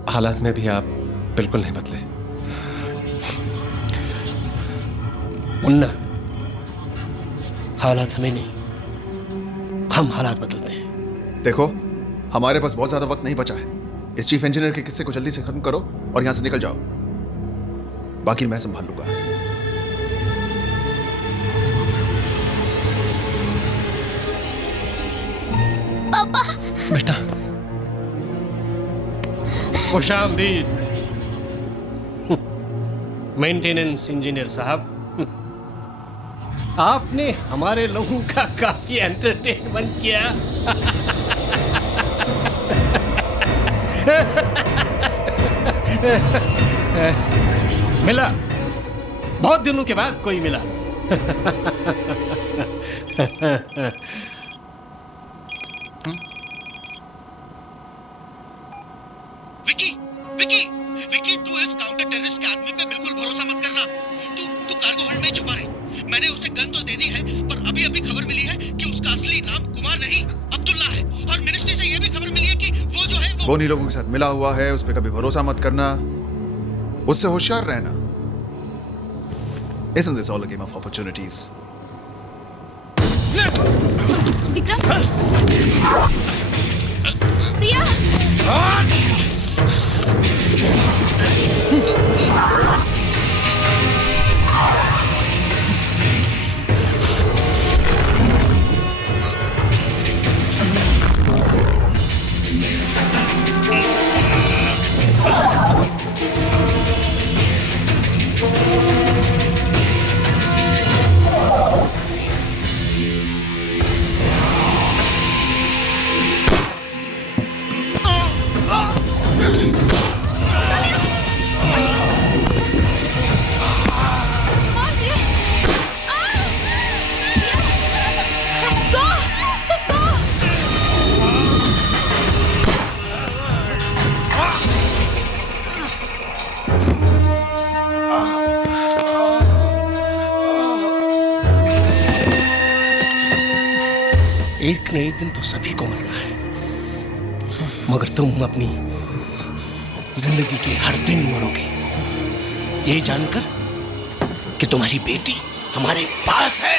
हालात में भी आप बिल्कुल नहीं बदले। मुन्ना, हालात हमें नहीं, हम हालात बदलते हैं। देखो, हमारे पास बहुत ज्यादा वक्त नहीं बचा है। इस चीफ इंजीनियर के किस्से को जल्दी से खत्म करो और यहां से निकल जाओ, बाकी मैं संभाल लूंगा। पापा। बेटा, खुशामदीद मेंटेनेंस इंजीनियर साहब। आपने हमारे लोगों का काफी एंटरटेनमेंट किया। मिला, बहुत दिनों के बाद कोई मिला। विकी, विकी, विकी, तू इस काउंटर टेररिस्ट के आदमी पे बिल्कुल भरोसा मत करना। तू कार्गो होल्ड में छुपा रहे। मैंने उसे गन तो दे दी है, पर अभी खबर मिली है कि उसका असली नाम कुमार नहीं अब्दुल्ला है, और मिनिस्ट्री से यह भी खबर मिली है कि वो जो है वो उन्हीं लोगों के साथ मिला हुआ है। उस पर कभी भरोसा मत करना, उससे होशियार रहना। Isn't this all a game of opportunities? Vikram, प्रिया, एक न एक दिन तो सभी को मरना है, मगर तुम अपनी जिंदगी के हर दिन मरोगे ये जानकर कि तुम्हारी बेटी हमारे पास है।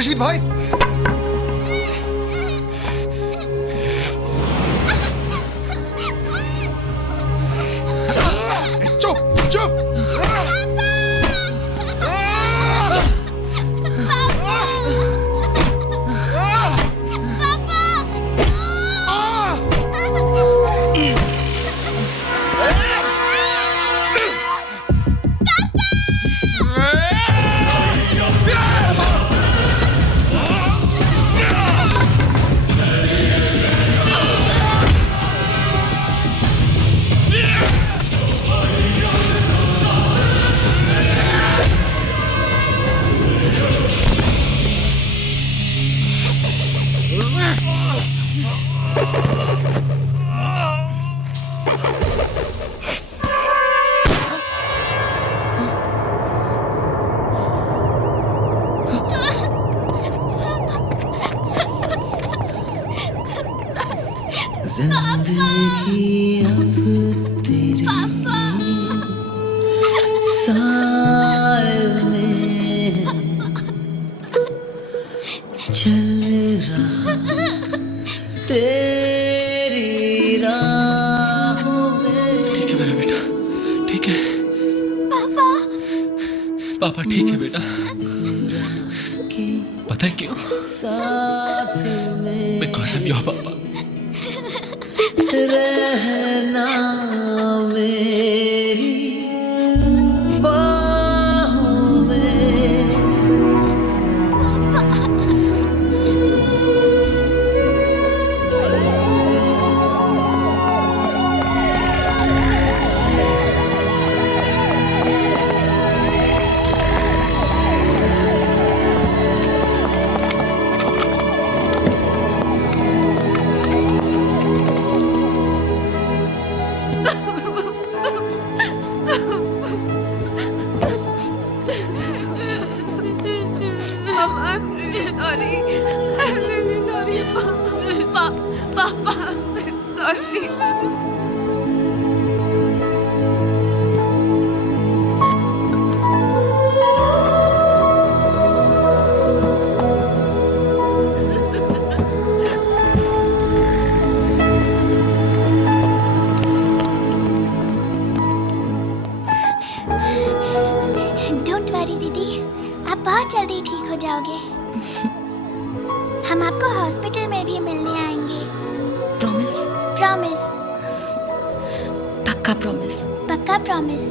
रशीद भाई, चुप चुप। जिंदगी अब तेरी साए में चल रहा तेरी राहों में। ठीक है मेरा बेटा, ठीक है पापा। पापा ठीक है बेटा। पता है क्यों? Because I'm your papa. रहना मेरी बाहों में। डोंट वरी दीदी, आप बहुत जल्दी ठीक हो जाओगे। हम आपको हॉस्पिटल में भी मिलने आएंगे। प्रॉमिस? प्रॉमिस। पक्का प्रॉमिस? पक्का प्रॉमिस।